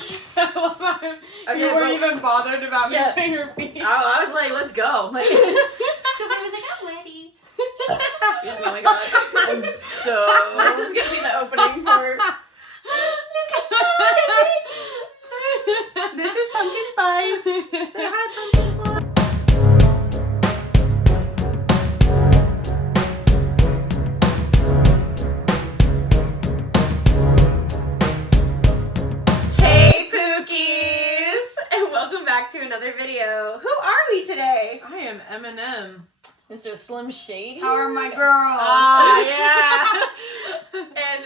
You weren't even bothered about me putting her feet. I was like, let's go. Like, Sophia was like, I'm ready. She's going, oh my god. I'm so... This is going to be the opening part. This is Pumpkin Spice. Say hi, Pumpkin Spice. Hey, Pookies! And welcome back to another video. Who are we today? I am Eminem. Mr. Slim Shady. How are my girls? Yeah. And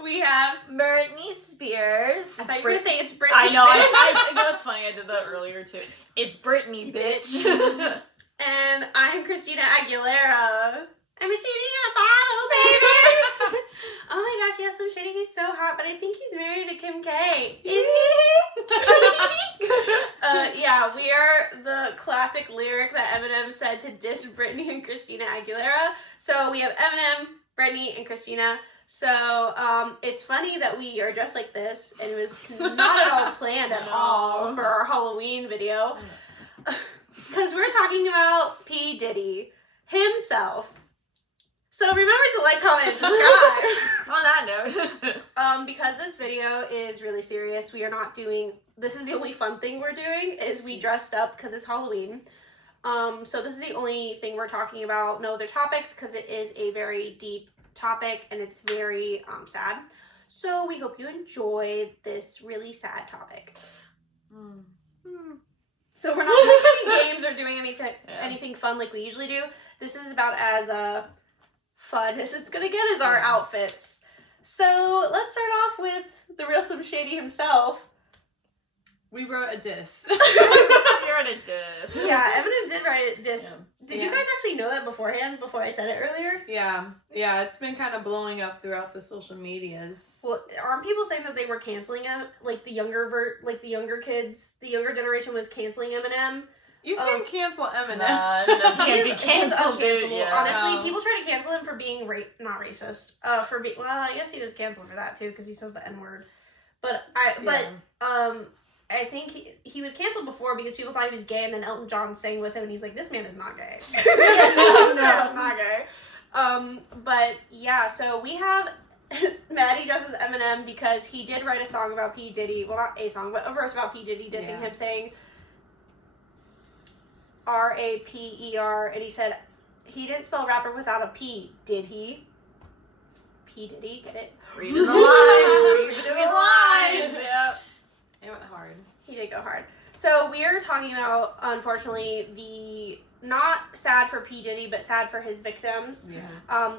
we have Britney Spears. I thought you were going to say it's Britney. I know. bitch. I know it's funny. I did that earlier too. It's Britney, bitch. And I'm Christina Aguilera. I'm a genie in a bottle, baby. Oh my gosh, yes, Slim Shady, he's so hot, but I think he's married to Kim K. Is he? Yeah, we are the classic lyric that Eminem said to diss Britney and Christina Aguilera. So we have Eminem, Britney, and Christina. So it's funny that we are dressed like this, and it was not at all planned at all for our Halloween video. Because we're talking about P. Diddy himself. So remember to like, comment, and subscribe. On that note. Because this video is really serious, we are not doing, this is the only fun thing we're doing, is we dressed up because it's Halloween. So this is the only thing we're talking about, no other topics, because it is a very deep topic and it's very sad. So we hope you enjoy this really sad topic. So we're not playing any games or doing anything fun like we usually do. This is about as fun as it's gonna get as our outfits. So let's start off with the real Slim Shady himself. We wrote a diss. You're at a diss. Yeah, Eminem did write a diss. Yeah. Did you guys actually know that beforehand, before I said it earlier? Yeah, it's been kind of blowing up throughout the social medias. Well, aren't people saying that they were canceling him? Like the younger kids, the younger generation was canceling Eminem. You can't cancel Eminem. No, he can't be canceled, dude. Yeah. Honestly, No. people try to cancel him for being not racist. For being, well, I guess he was canceled for that too because he says the N-word. I think he was canceled before because people thought he was gay, and then Elton John sang with him, and he's like, "This man is not gay." This man is not gay. But yeah, so we have Maddie dresses Eminem because he did write a song about P. Diddy. Well, not a song, but a verse about P. Diddy dissing him, saying R-A-P-E-R, and he said he didn't spell rapper without a P, did he? P. Diddy, get it? Read in the lines. Read between the lines. Yep. It went hard. He did go hard. So we are talking about, unfortunately, the not sad for P. Diddy, but sad for his victims,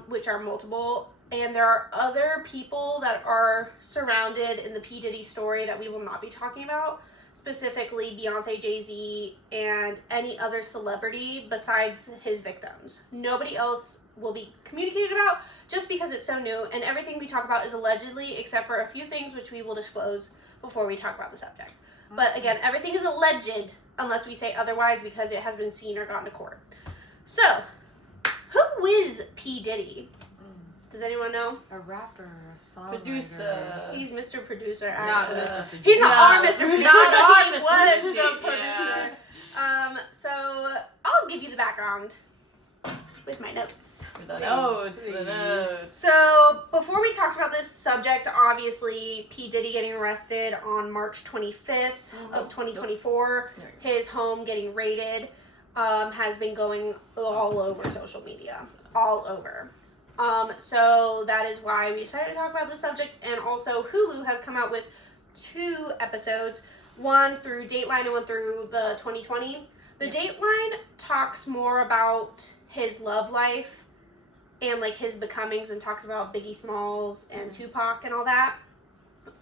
which are multiple. And there are other people that are surrounded in the P. Diddy story that we will not be talking about, specifically Beyonce, Jay-Z, and any other celebrity besides his victims. Nobody else will be communicated about just because it's so new, and everything we talk about is allegedly, except for a few things which we will disclose before we talk about the subject. But again, everything is alleged unless we say otherwise because it has been seen or gone to court. So, who is P. Diddy? Does anyone know? A rapper, a songwriter. Producer. He's Mr. Producer, Not actually. Mr. Producer. He's not our Mr. Producer. Not our He Mr. was the Producer, producer. yeah. So I'll give you the background with my notes. The notes. The Please. notes. So before we talked about this subject, obviously P. Diddy getting arrested on March 25th of 2024, his home getting raided, has been going all over social media, all over. So that is why we decided to talk about this subject, and also Hulu has come out with 2 episodes, one through Dateline and one through the 2020. The Dateline talks more about his love life and like his becomings and talks about Biggie Smalls and Tupac and all that.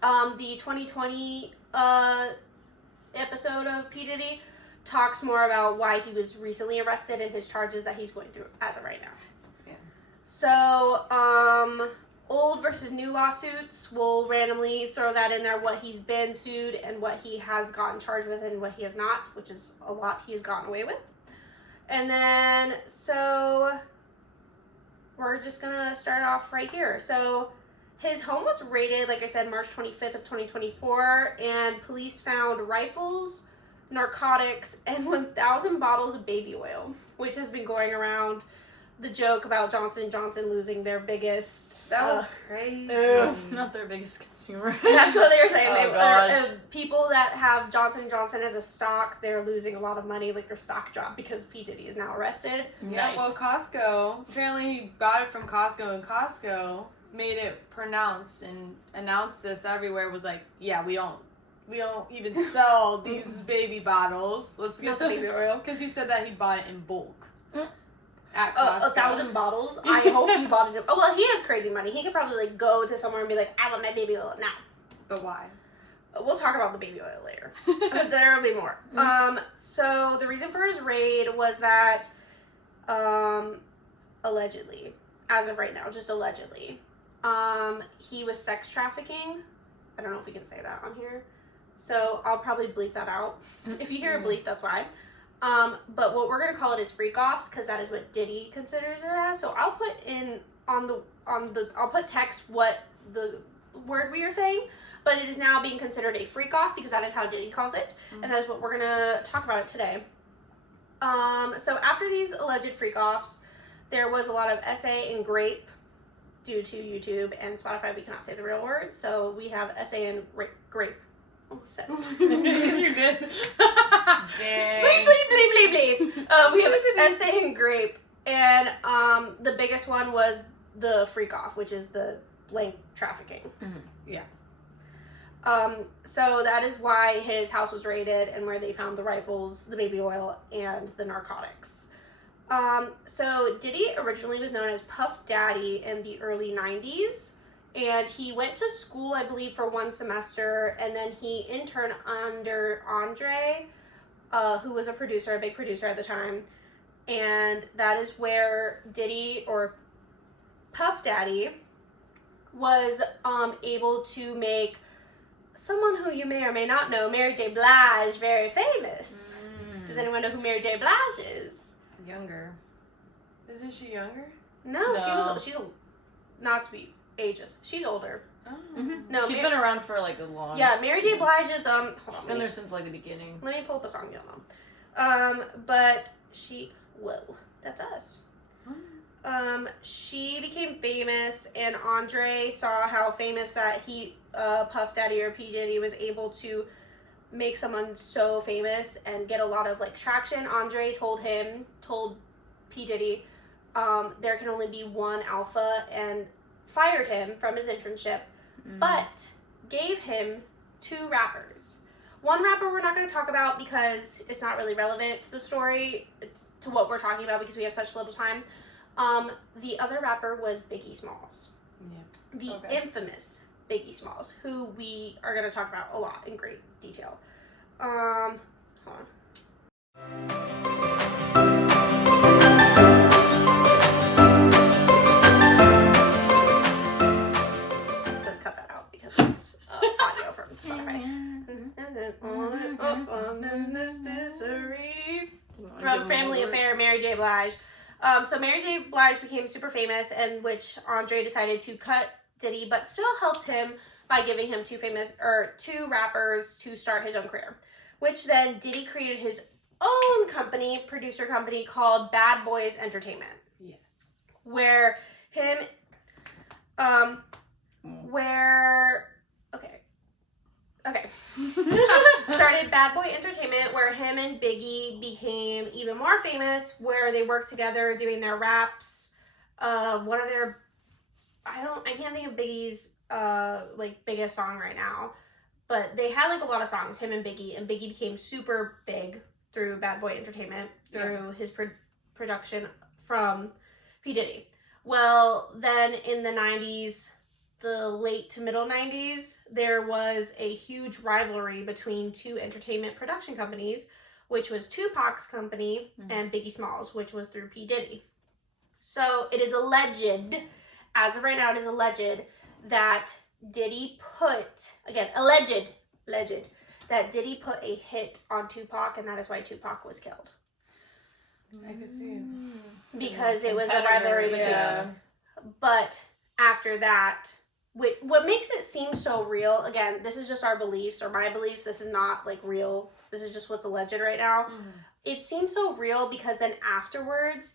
The 2020 episode of P. Diddy talks more about why he was recently arrested and his charges that he's going through as of right now. So, old versus new lawsuits, we'll randomly throw that in there, what he's been sued and what he has gotten charged with and what he has not, which is a lot he has gotten away with. And then, so, we're just gonna start off right here. So, His home was raided, like I said, March 25th of 2024, and police found rifles, narcotics, and 1,000 bottles of baby oil, which has been going around the joke about Johnson & Johnson losing their biggest... That was crazy. Not their biggest consumer. That's what they were saying. Oh, gosh. People that have Johnson & Johnson as a stock, they're losing a lot of money, like their stock dropped because P. Diddy is now arrested. Yeah, Nice. well, Costco, apparently he bought it from Costco, and Costco made it pronounced and announced this everywhere, was like, yeah, we don't even sell these baby bottles. Let's get Not some the baby oil. because he said that he bought it in bulk at Costco. 1,000 bottles. I hope he bought it. Oh, well, he has crazy money. He could probably like go to somewhere and be like, I want my baby oil now. But why? We'll talk about the baby oil later. There will be more. So the reason for his raid was that, allegedly, as of right now, just allegedly, he was sex trafficking. I don't know if we can say that on here. So I'll probably bleep that out. If you hear a bleep, that's why. But what we're gonna call it is freak offs, because that is what Diddy considers it as. So I'll put in I'll put text what the word we are saying, but it is now being considered a freak off because that is how Diddy calls it, and that is what we're gonna talk about it today. So after these alleged freak offs, there was a lot of essay and grape due to YouTube and Spotify. We cannot say the real word, so we have essay and grape. Almost said. You did. Dang. Bleep, bleep, bleep, bleep, bleep. We have essay and grape, and the biggest one was the freak off, which is the blank trafficking. Mm-hmm. Yeah. So that is why his house was raided and where they found the rifles, the baby oil, and the narcotics. So Diddy originally was known as Puff Daddy in the early 90s. And he went to school, I believe, for one semester, and then he interned under Andre, who was a big producer at the time. And that is where Diddy, or Puff Daddy, was able to make someone who you may or may not know, Mary J. Blige, very famous. Does anyone know who Mary J. Blige is? Younger. Isn't she younger? No. She's not to be ageist. She's older. Oh. Mm-hmm. No, she's been around for like a long. Yeah, Mary J. Blige is She's been there since like the beginning. Let me pull up a song, you'll know. But that's us. She became famous, and Andre saw how famous that Puff Daddy or P. Diddy was able to make someone so famous and get a lot of like traction. Andre told P. Diddy, there can only be one alpha, and fired him from his internship, but gave him 2 rappers. One rapper we're not going to talk about because it's not really relevant to the story, to what we're talking about, because we have such little time. The other rapper was Biggie Smalls. Yeah. The infamous Biggie Smalls, who we are going to talk about a lot in great detail. Hold on. Cut that out because it's audio from Spotify. And then on and up in this misery. From Family Affair, Mary J. Blige. So Mary J. Blige became super famous, and which Andre decided to cut Diddy, but still helped him by giving him 2 rappers to start his own career. Which then Diddy created his own producer company called Bad Boys Entertainment. Yes. Started Bad Boy Entertainment, where him and Biggie became even more famous, where they worked together doing their raps. I can't think of Biggie's biggest song right now, but they had like a lot of songs, him and Biggie became super big through Bad Boy Entertainment, through his production from P. Diddy. Well, then in the 90s, the late to middle 90s, there was a huge rivalry between 2 entertainment production companies, which was Tupac's company and Biggie Smalls, which was through P. Diddy. So it is alleged, as of right now, it is alleged that Diddy put, again, alleged, that Diddy put a hit on Tupac, and that is why Tupac was killed. I can see it. Because it was a rivalry between them. But after that, what makes it seem so real, again, this is just our beliefs or my beliefs. This is not like real. This is just what's alleged right now. Mm-hmm. It seems so real because then afterwards,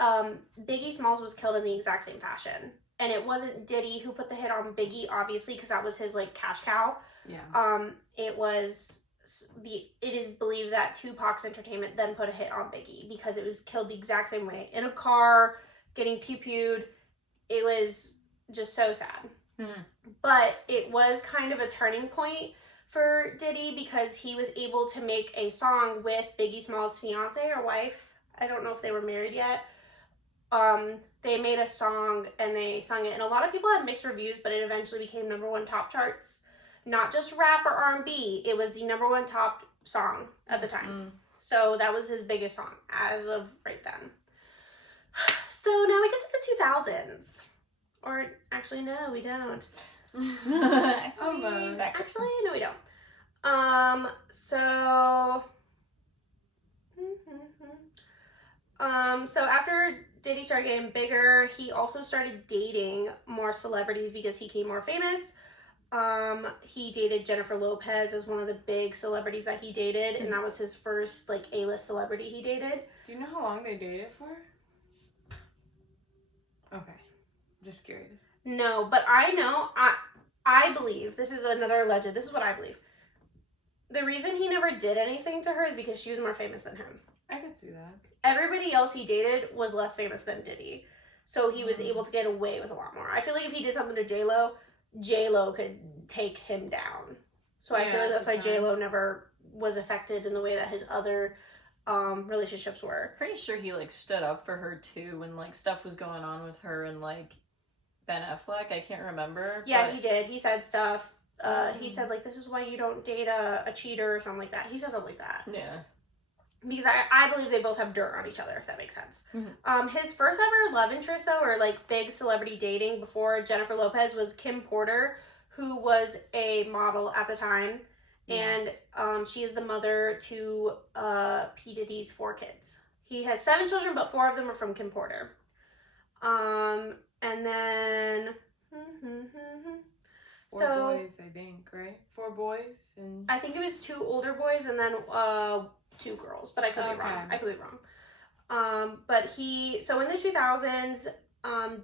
Biggie Smalls was killed in the exact same fashion. And it wasn't Diddy who put the hit on Biggie, obviously, because that was his like cash cow. Yeah. It is believed that Tupac's Entertainment then put a hit on Biggie because it was killed the exact same way. In a car, getting pew-pewed. It was just so sad. But it was kind of a turning point for Diddy because he was able to make a song with Biggie Smalls' fiance or wife. I don't know if they were married yet. They made a song and they sung it, and a lot of people had mixed reviews, but it eventually became #1 top charts. Not just rap or R&B, it was the #1 top song at the time. So that was his biggest song as of right then. So now we get to the 2000s. Or actually, no, we don't. Actually, no, we don't. So after Diddy started getting bigger, he also started dating more celebrities because he became more famous. He dated Jennifer Lopez as one of the big celebrities that he dated, and that was his first like A-list celebrity he dated. Do you know how long they dated for? Okay. Just curious. No, but I believe, this is another legend, this is what I believe. The reason he never did anything to her is because she was more famous than him. I could see that. Everybody else he dated was less famous than Diddy. So he was able to get away with a lot more. I feel like if he did something to J-Lo could take him down. So I feel like that's why J-Lo never was affected in the way that his other relationships were. Pretty sure he like stood up for her too when like stuff was going on with her and like Ben Affleck. I can't remember. Yeah, he did. He said stuff. He said like, this is why you don't date a cheater or something like that. He said something like that. Yeah. Because I believe they both have dirt on each other, if that makes sense. His first ever love interest, though, or like big celebrity dating before Jennifer Lopez, was Kim Porter, who was a model at the time. Yes. And she is the mother to P. Diddy's 4 kids. He has 7 children, but 4 of them are from Kim Porter. And then... 4 boys, I think, right? 4 boys? And I think it was 2 older boys and then 2 girls, but I could be wrong. So in the 2000s,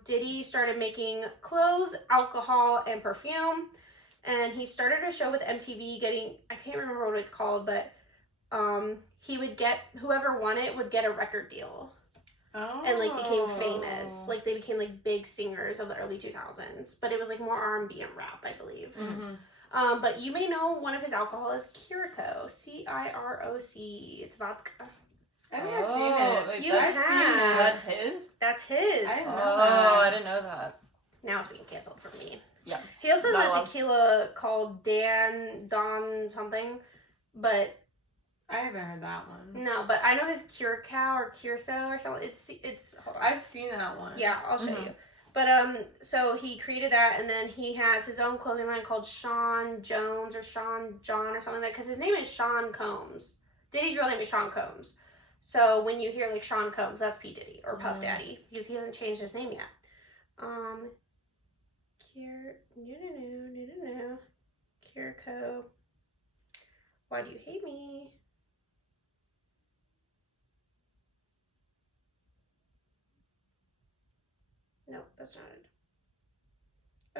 Diddy started making clothes, alcohol, and perfume, and he started a show with MTV I can't remember what it's called, but he would get, whoever won it would get a record deal. Oh. And like became famous. Like they became like big singers of the early 2000s, but it was like more R&B and rap, I believe. But you may know one of his alcohol is Ciroc. C-I-R-O-C. It's vodka. I think I've seen it. Like, I've seen that. That's his? That's his. I didn't know that. I didn't know that. Now it's being canceled for me. Yeah. He also has a tequila called Don something, but I haven't heard that one. No, but I know his Curacao or Curacao or something. It's hold on. I've seen that one. Yeah, I'll show you. But so he created that, and then he has his own clothing line called Sean Jones or Sean John or something like that, because his name is Sean Combs. Diddy's real name is Sean Combs. So when you hear like Sean Combs, that's P. Diddy or Puff Daddy, because he hasn't changed his name yet. Curico. Why do you hate me? No, that's not it.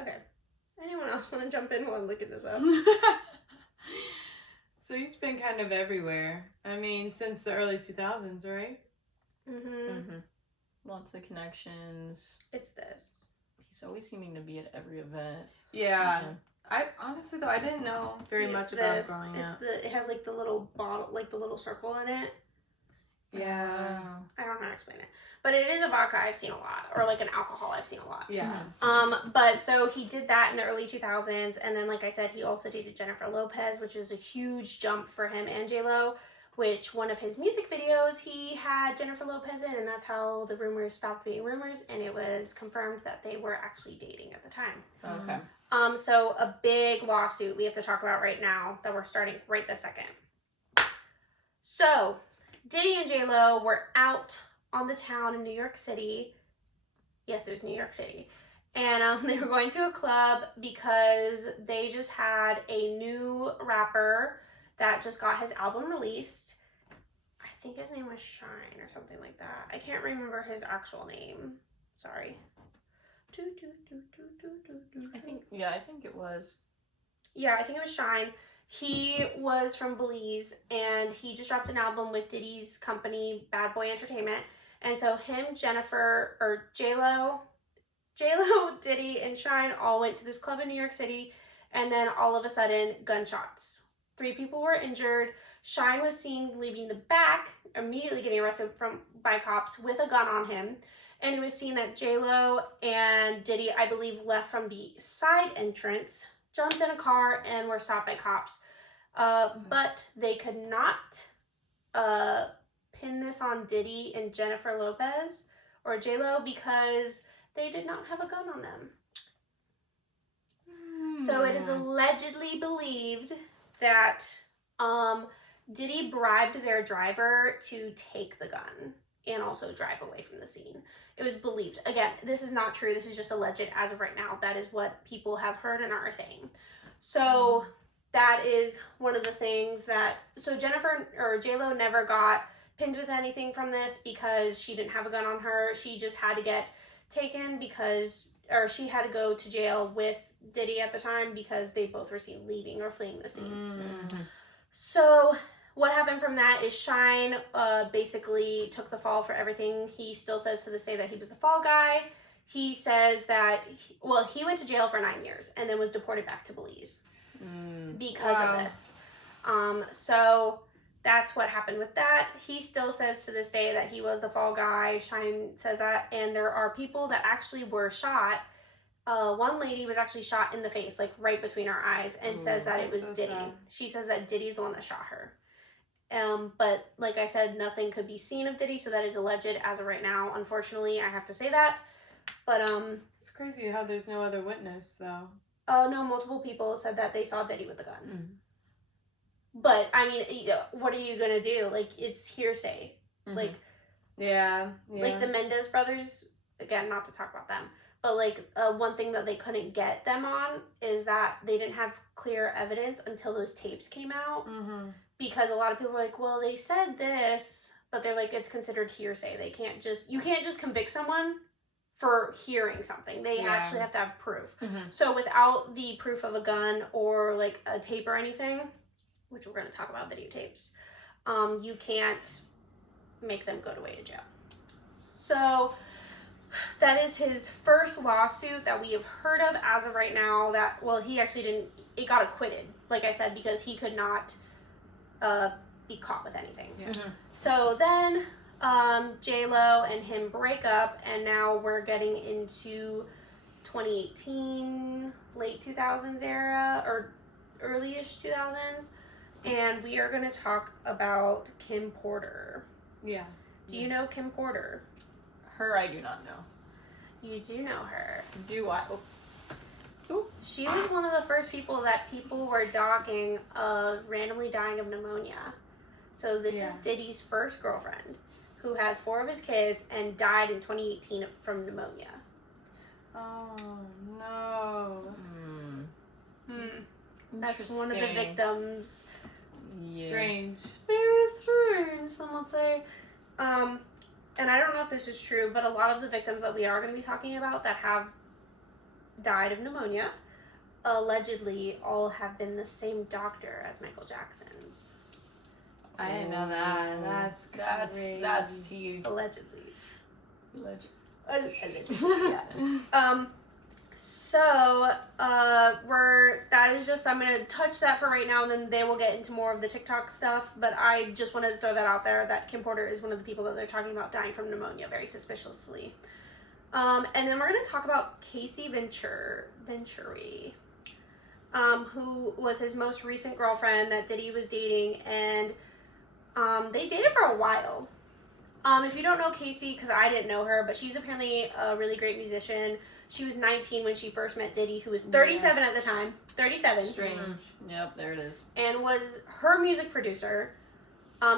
Okay. Anyone else want to jump in while I'm looking this up? So he's been kind of everywhere. I mean, since the early 2000s, right? Lots of connections. It's this. He's always seeming to be at every event. Yeah. I honestly though I didn't know very much about it growing up. It has like the little bottle, like the little circle in it. Yeah. I don't know how to explain it. But it is a vodka I've seen a lot. Or like an alcohol I've seen a lot. Yeah. But so he did that in the early 2000s. And then like I said, he also dated Jennifer Lopez, which is a huge jump for him and J-Lo. Which one of his music videos he had Jennifer Lopez in. And that's how the rumors stopped being rumors. And it was confirmed that they were actually dating at the time. Okay. So a big lawsuit we have to talk about right now that we're starting right this second. So Diddy and J-Lo were out on the town in New York City. Yes, it was New York City. And they were going to a club because they just had a new rapper that just got his album released. I think his name was Shine or something like that. I can't remember his actual name. Sorry. I think it was. Yeah, I think it was Shine. He was from Belize, and he just dropped an album with Diddy's company, Bad Boy Entertainment. And so him, Jennifer, or J-Lo, Diddy, and Shine all went to this club in New York City, and then all of a sudden, gunshots. 3 people were injured. Shine was seen leaving the back, immediately getting arrested by cops with a gun on him. And it was seen that J-Lo and Diddy, I believe, left from the side entrance, jumped in a car, and were stopped by cops. But they could not pin this on Diddy and Jennifer Lopez or J-Lo because they did not have a gun on them. So it is allegedly believed that Diddy bribed their driver to take the gun and also drive away from the scene. It was believed. Again, this is not true. This is just alleged as of right now. That is what people have heard and are saying. So that is one of the things that... So Jennifer or J-Lo never got pinned with anything from this because she didn't have a gun on her. She just had to get taken because... Or she had to go to jail with Diddy at the time because they both were seen leaving or fleeing the scene. Mm-hmm. So... What happened from that is Shine basically took the fall for everything. He still says to this day that he was the fall guy. He says that, he went to jail for 9 years and then was deported back to Belize because of this. So that's what happened with that. He still says to this day that he was the fall guy. Shine says that. And there are people that actually were shot. One lady was actually shot in the face, like right between her eyes, and says that it was Diddy. Sad. She says that Diddy's the one that shot her. But like I said, nothing could be seen of Diddy, so that is alleged as of right now. Unfortunately, I have to say that. But it's crazy how there's no other witness though. Oh no, multiple people said that they saw Diddy with a gun. But I mean, what are you gonna do? Like, it's hearsay. Like, yeah, like the Mendez brothers. Again, not to talk about them, but like one thing that they couldn't get them on is that they didn't have clear evidence until those tapes came out. Because a lot of people were like, well, they said this, but they're like, it's considered hearsay. You can't just convict someone for hearing something. They actually have to have proof. So without the proof of a gun or like a tape or anything, which we're going to talk about videotapes, you can't make them go away to jail. So that is his first lawsuit that we have heard of as of right now. He actually it got acquitted, like I said, because he could not be caught with anything. So then J-Lo and him break up, and now we're getting into 2018, late 2000s era, or early-ish 2000s, and we are going to talk about Kim Porter. Yeah. Do you know Kim Porter? Her, I do not know. You do know her. Do I? She was one of the first people that people were dogging of randomly dying of pneumonia. So this is Diddy's first girlfriend, who has 4 of his kids and died in 2018 from pneumonia. Oh, no. That's one of the victims. Strange. Very strange, some would say. And I don't know if this is true, but a lot of the victims that we are going to be talking about that have died of pneumonia allegedly all have been the same doctor as Michael Jackson's. I didn't know that. That's tea. Allegedly. Allegedly. Yeah. So that is just, I'm gonna touch that for right now, and then they will get into more of the TikTok stuff. But I just wanted to throw that out there that Kim Porter is one of the people that they're talking about dying from pneumonia very suspiciously. And then we're gonna talk about Casey Venturi, who was his most recent girlfriend that Diddy was dating, and they dated for a while. If you don't know Casey, because I didn't know her, but she's apparently a really great musician. She was 19 when she first met Diddy, who was 37 at the time. 37. Strange. Yep, there it is. And was her music producer.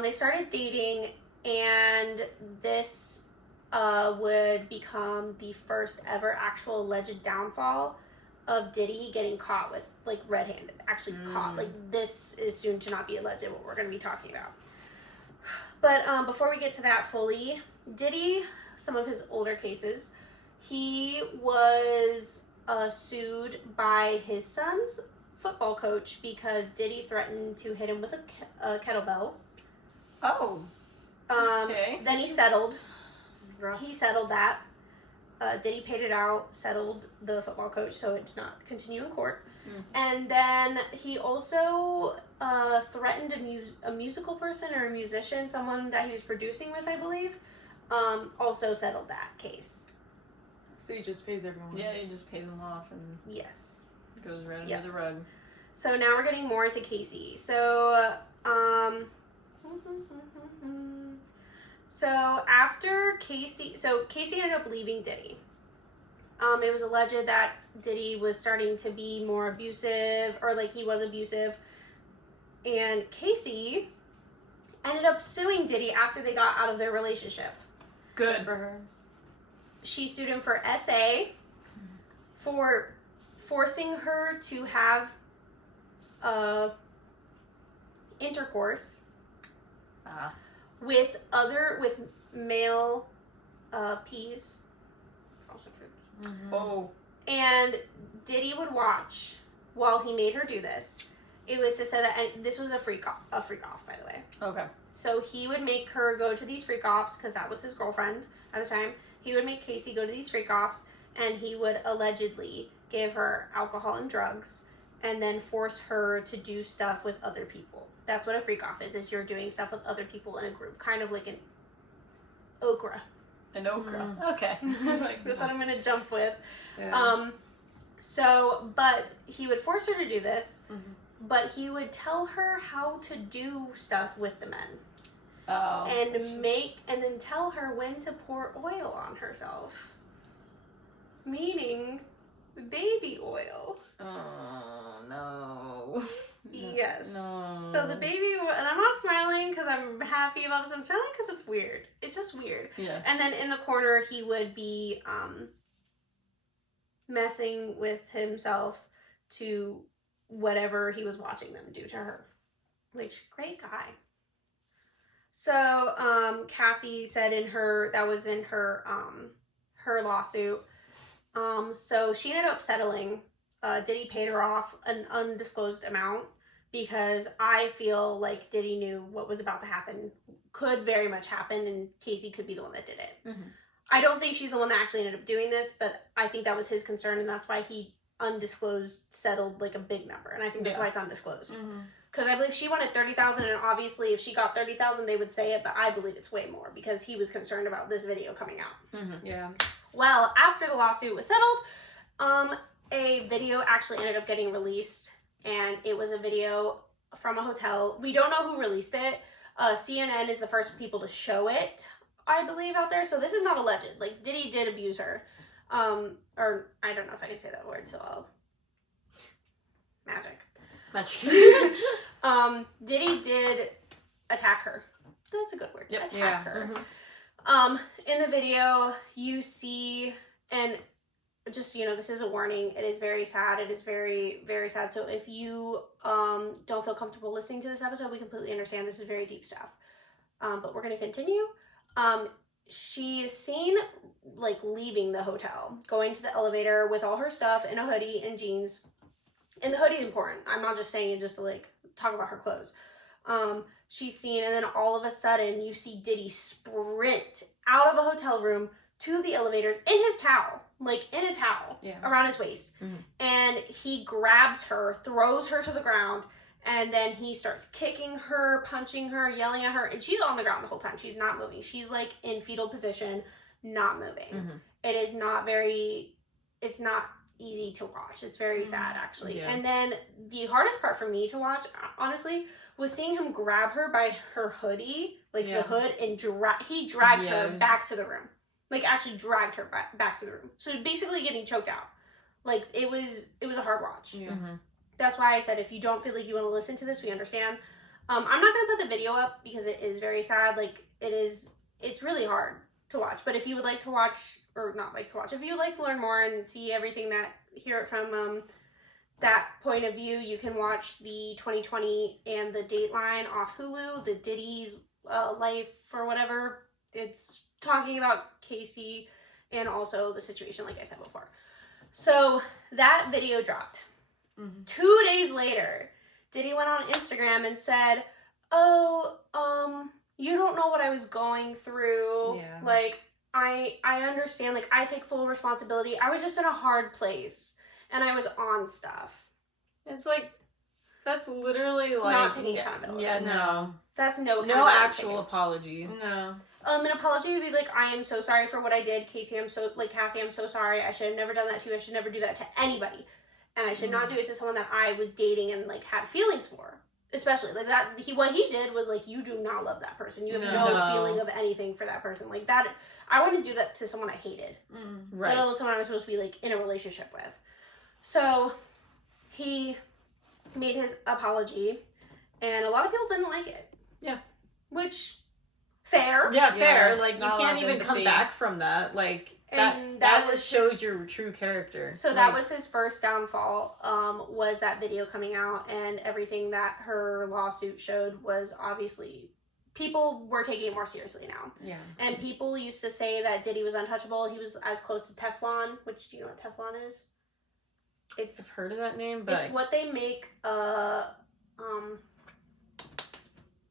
They started dating, and this would become the first ever actual alleged downfall of Diddy getting caught with, like, red-handed. Actually caught. Like, this is soon to not be alleged, what we're going to be talking about. But before we get to that fully, Diddy, some of his older cases, he was sued by his son's football coach because Diddy threatened to hit him with a kettlebell. Oh. Okay. Then he settled. He settled that. Diddy paid it out, settled the football coach so it did not continue in court. And then he also threatened a musical person or a musician, someone that he was producing with, I believe, also settled that case. So he just pays everyone. Yeah, he just pays them off and yes, goes right under the rug. So now we're getting more into Casey. So so after Casey ended up leaving Diddy. It was alleged that Diddy was starting to be more abusive, or like he was abusive, and Casey ended up suing Diddy after they got out of their relationship. Good for her. She sued him for SA, for forcing her to have intercourse with male peas. Oh. And Diddy would watch while he made her do this. It was to say that, and this was a freak off, by the way. Okay. So he would make her go to these freak offs because that was his girlfriend at the time. He would make Casey go to these freak offs, and he would allegedly give her alcohol and drugs, and then force her to do stuff with other people. That's what a freak off is you're doing stuff with other people in a group, kind of like an okra. An okra. Okay. Like, this one I'm gonna jump with. Yeah. But he would force her to do this, but he would tell her how to do stuff with the men. Oh. And then tell her when to pour oil on herself. Meaning baby oil. Oh, no. Yes. No. So the baby oil, and I'm not smiling because I'm happy about this. I'm smiling because it's weird. It's just weird. Yeah. And then in the corner, he would be messing with himself to whatever he was watching them do to her. Which, great guy. So Cassie said that was in her lawsuit. So she ended up settling. Diddy paid her off an undisclosed amount because I feel like Diddy knew what was about to happen, could very much happen, and Casey could be the one that did it. Mm-hmm. I don't think she's the one that actually ended up doing this, but I think that was his concern, and that's why he undisclosed settled like a big number, and I think that's why it's undisclosed. Because I believe she wanted $30,000, and obviously if she got $30,000, they would say it, but I believe it's way more because he was concerned about this video coming out. Yeah. Well, after the lawsuit was settled, a video actually ended up getting released, and it was a video from a hotel. We don't know who released it. CNN is the first people to show it, I believe, out there. So this is not alleged. Like, Diddy did abuse her. Or I don't know if I can say that word, so I'll... Magic. Diddy did attack her. That's a good word. Yep. Attack her. In the video, you see, and just, this is a warning. It is very sad. It is very, very sad. So if you don't feel comfortable listening to this episode, we completely understand. This is very deep stuff. But we're going to continue. She is seen, like, leaving the hotel, going to the elevator with all her stuff in a hoodie and jeans. And the hoodie's important. I'm not just saying it just to, like, talk about her clothes. She's seen, and then all of a sudden, you see Diddy sprint out of a hotel room to the elevators in his towel, like in a towel around his waist. And he grabs her, throws her to the ground, and then he starts kicking her, punching her, yelling at her, and she's on the ground the whole time. She's not moving. She's like in fetal position, not moving. It is not it's not easy to watch. It's very sad, actually. Yeah. And then the hardest part for me to watch, honestly, was seeing him grab her by her hoodie, like the hood, and he dragged her back to the room. Like, actually dragged her back to the room. So basically getting choked out. Like, it was a hard watch. That's why I said, if you don't feel like you want to listen to this, we understand. I'm not going to put the video up because it is very sad. Like, it's really hard to watch. But if you would like to watch, or not like to watch, if you would like to learn more and see everything hear it from that point of view, you can watch the 2020 and the Dateline off Hulu, the Diddy's life or whatever. It's talking about Casey and also the situation, like I said before. So that video dropped. 2 days later, Diddy went on Instagram and said, "Oh, you don't know what I was going through. Yeah. Like, I understand. Like, I take full responsibility. I was just in a hard place, and I was on stuff." It's like, that's literally like not taking accountability. Yeah, no. That's no actual apology. No. An apology would be like, "I am so sorry for what I did, Cassie. Cassie, I'm so sorry. I should have never done that to you. I should never do that to anybody, and I should not do it to someone that I was dating and like had feelings for." Especially like that, what he did was like, you do not love that person. You have no feeling of anything for that person. Like that, I wouldn't do that to someone I hated. Right. Let alone someone I was supposed to be like in a relationship with. So he made his apology, and a lot of people didn't like it. Yeah. Which, fair. Yeah, fair. Yeah, like you can't even come back from that. Like that just shows your true character. So that was his first downfall, was that video coming out, and everything that her lawsuit showed was obviously people were taking it more seriously now. Yeah. And people used to say that Diddy was untouchable. He was as close to Teflon, which, do you know what Teflon is? I've heard of that name, but it's what they make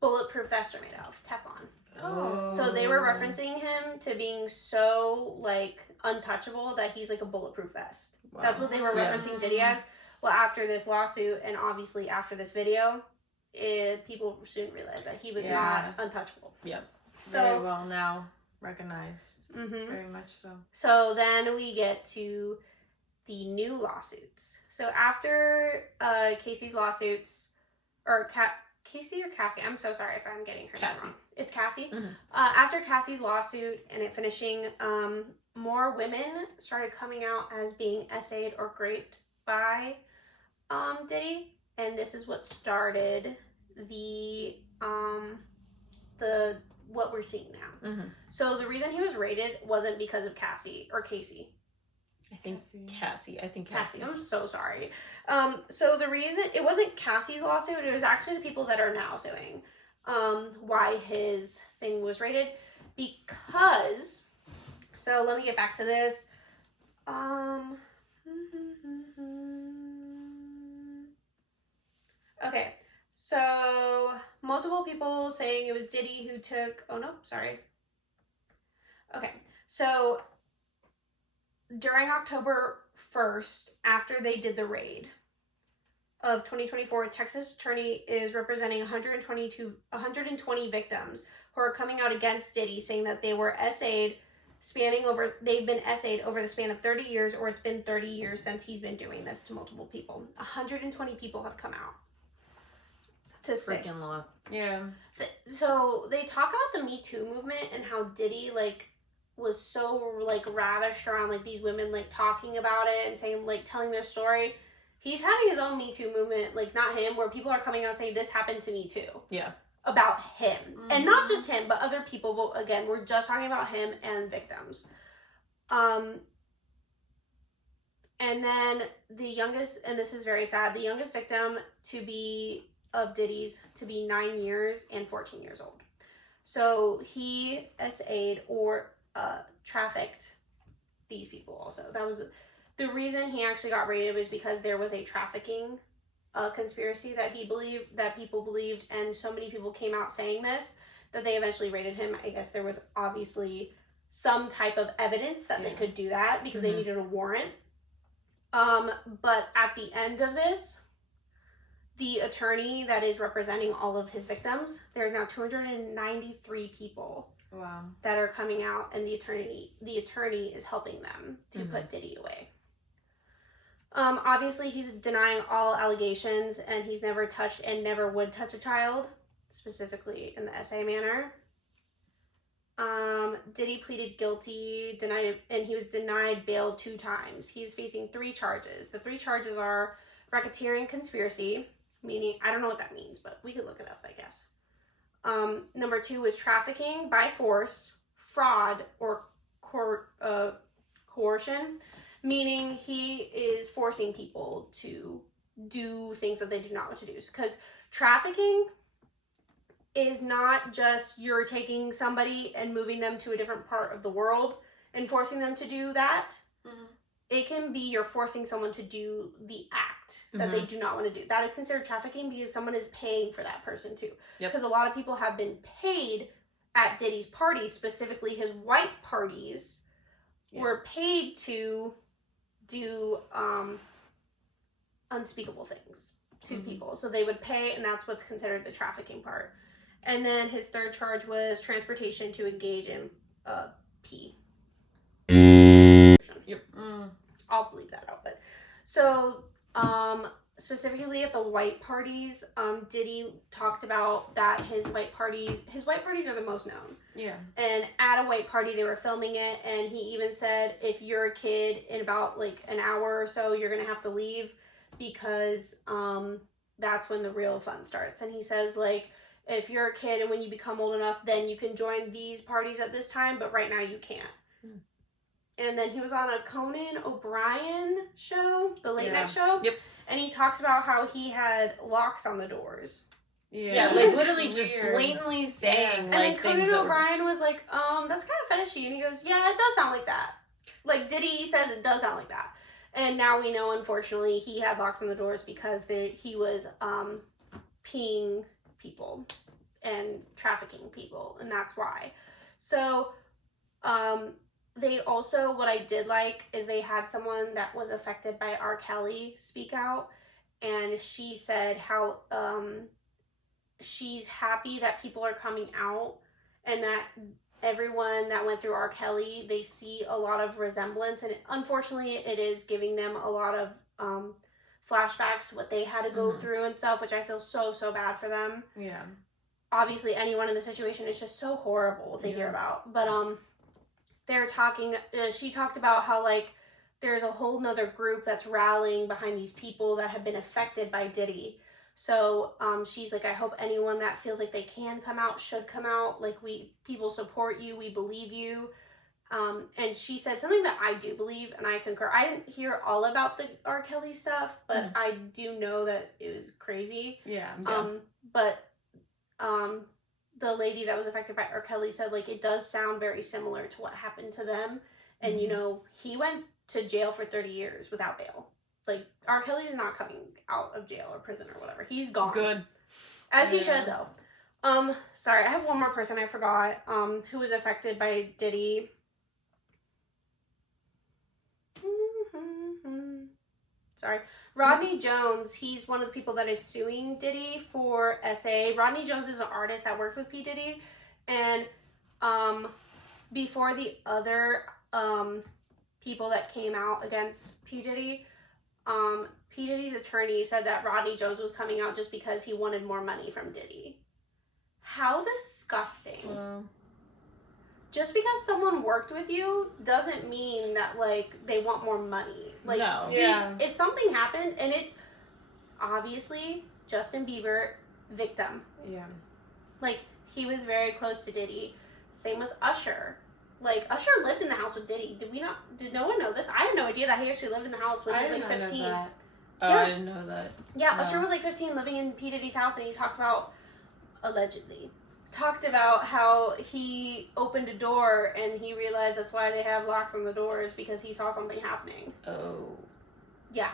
bulletproof vests are made of, Teflon. Oh. So they were referencing him to being so like untouchable that he's like a bulletproof vest. Wow. That's what they were referencing Diddy as. Well, after this lawsuit and obviously after this video, people soon realized that he was not untouchable. Yeah. So very well now recognized. Very much so. So then we get to the new lawsuits. So after Casey's lawsuits, or Casey or Cassie? I'm so sorry if I'm getting her name wrong. It's Cassie. After Cassie's lawsuit and it finishing, more women started coming out as being essayed or raped by Diddy, and this is what started the what we're seeing now. So the reason he was raided wasn't because of Cassie or Casey. I think Cassie. I'm so sorry. So the reason it wasn't Cassie's lawsuit, it was actually the people that are now suing. Why his thing was raided, because. So let me get back to this. Okay. So multiple people saying it was Diddy who took. Oh no, sorry. Okay. So during October 1st, after they did the raid of 2024, Texas attorney is representing 120 victims who are coming out against Diddy, saying that they were essayed they've been essayed over the span of 30 years, or it's been 30 years since he's been doing this to multiple people. 120 people have come out to say. Freaking law. Yeah. So they talk about the Me Too movement and how Diddy, like, was so like ravished around like these women like talking about it and saying like telling their story. He's having his own Me Too movement, like not him, where people are coming out saying this happened to me too. Yeah. About him. And not just him, but other people. But again, we're just talking about him and victims. And then the youngest, and this is very sad, the youngest victim of Diddy's to be 9 years and 14 years old. So he SA'd or trafficked these people also. That was the reason he actually got raided, was because there was a trafficking conspiracy that people believed, and so many people came out saying this that they eventually raided him. I guess there was obviously some type of evidence that they could do that because they needed a warrant. But at the end of this, the attorney that is representing all of his victims, there's now 293 people that are coming out, and the attorney is helping them to put Diddy away. Obviously he's denying all allegations, and he's never touched and never would touch a child, specifically in the essay manner. Diddy pleaded guilty, and he was denied bail 2 times. He's facing 3 charges. The 3 charges are racketeering conspiracy, meaning, I don't know what that means, but we could look it up, I guess. Number 2 was trafficking by force, fraud or coercion, meaning he is forcing people to do things that they do not want to do. Because trafficking is not just you're taking somebody and moving them to a different part of the world and forcing them to do that. Mm-hmm. It can be you're forcing someone to do the act that they do not want to do. That is considered trafficking because someone is paying for that person too. Because a lot of people have been paid at Diddy's parties, specifically his white parties, were paid to do unspeakable things to people. So they would pay, and that's what's considered the trafficking part. And then his third charge was transportation to engage in P. Yep. I'll bleep that out. But so specifically at the white parties, Diddy talked about that his white parties are the most known. Yeah. And at a white party they were filming it, and he even said, if you're a kid, in about like an hour or so you're gonna have to leave, because that's when the real fun starts. And he says, like, if you're a kid and when you become old enough, then you can join these parties at this time, but right now you can't. And then he was on a Conan O'Brien show, the late night show. Yep. And he talked about how he had locks on the doors. Yeah, like literally just blatantly saying and then Conan O'Brien was like, that's kind of fetishy. And he goes, yeah, it does sound like that. Like Diddy says it does sound like that. And now we know, unfortunately, he had locks on the doors because he was peeing people and trafficking people, and that's why. So, they also, what I did like is they had someone that was affected by R. Kelly speak out, and she said how she's happy that people are coming out, and that everyone that went through R. Kelly, they see a lot of resemblance, and unfortunately it is giving them a lot of flashbacks to what they had to go through and stuff, which I feel so bad for them. Yeah. Obviously anyone in the situation is just so horrible to hear about. But they're talking, she talked about how like there's a whole nother group that's rallying behind these people that have been affected by Diddy. So she's like, I hope anyone that feels like they can come out should come out. Like, people support you, we believe you. And she said something that I do believe, and I concur. I didn't hear all about the R. Kelly stuff, but I do know that it was crazy. Yeah. But the lady that was affected by R. Kelly said, like, it does sound very similar to what happened to them. And, you know, he went to jail for 30 years without bail. Like, R. Kelly is not coming out of jail or prison or whatever. He's gone. Good. As he should, though. Sorry, I have one more person I forgot, who was affected by Diddy. Sorry. Rodney Jones, he's one of the people that is suing Diddy for SA. Rodney Jones is an artist that worked with P. Diddy. And before the other people that came out against P. Diddy, P. Diddy's attorney said that Rodney Jones was coming out just because he wanted more money from Diddy. How disgusting. Just because someone worked with you doesn't mean that, like, they want more money. Like, no. If something happened, and it's obviously Justin Bieber, victim. Yeah. Like, he was very close to Diddy. Same with Usher. Like, Usher lived in the house with Diddy. Did no one know this? I had no idea that he actually lived in the house when he was, like, 15. Oh, I didn't know that. Yeah, no. Usher was, like, 15, living in P. Diddy's house, and he talked about, allegedly, how he opened a door and he realized that's why they have locks on the doors, because he saw something happening. Oh. Yeah.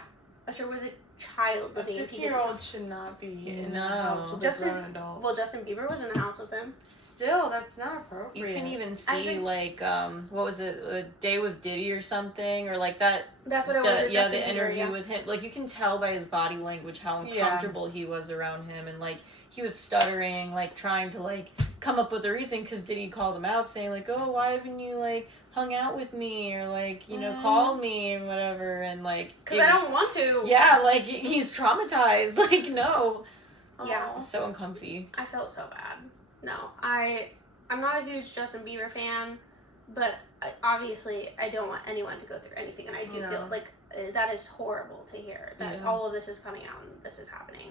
Usher was a child living in P. Diddy's house. 15-year-old should not be in the house with a grown adult. Well, Justin Bieber was in the house with him. Still, that's not appropriate. You can even see, like, what was it, A Day with Diddy or something, or like that. That's what it was with Justin the Bieber, interview with him. Like, you can tell by his body language how uncomfortable he was around him, and like, he was stuttering, like, trying to, like, come up with a reason, because Diddy called him out, saying, like, oh, why haven't you, like, hung out with me, or, like, you know, called me, and whatever, and, like... Because I don't want to. Yeah, like, he's traumatized, like, no. Yeah. So uncomfy. I felt so bad. No, I'm not a huge Justin Bieber fan, but obviously I don't want anyone to go through anything, and I do feel like that is horrible to hear, that all of this is coming out and this is happening.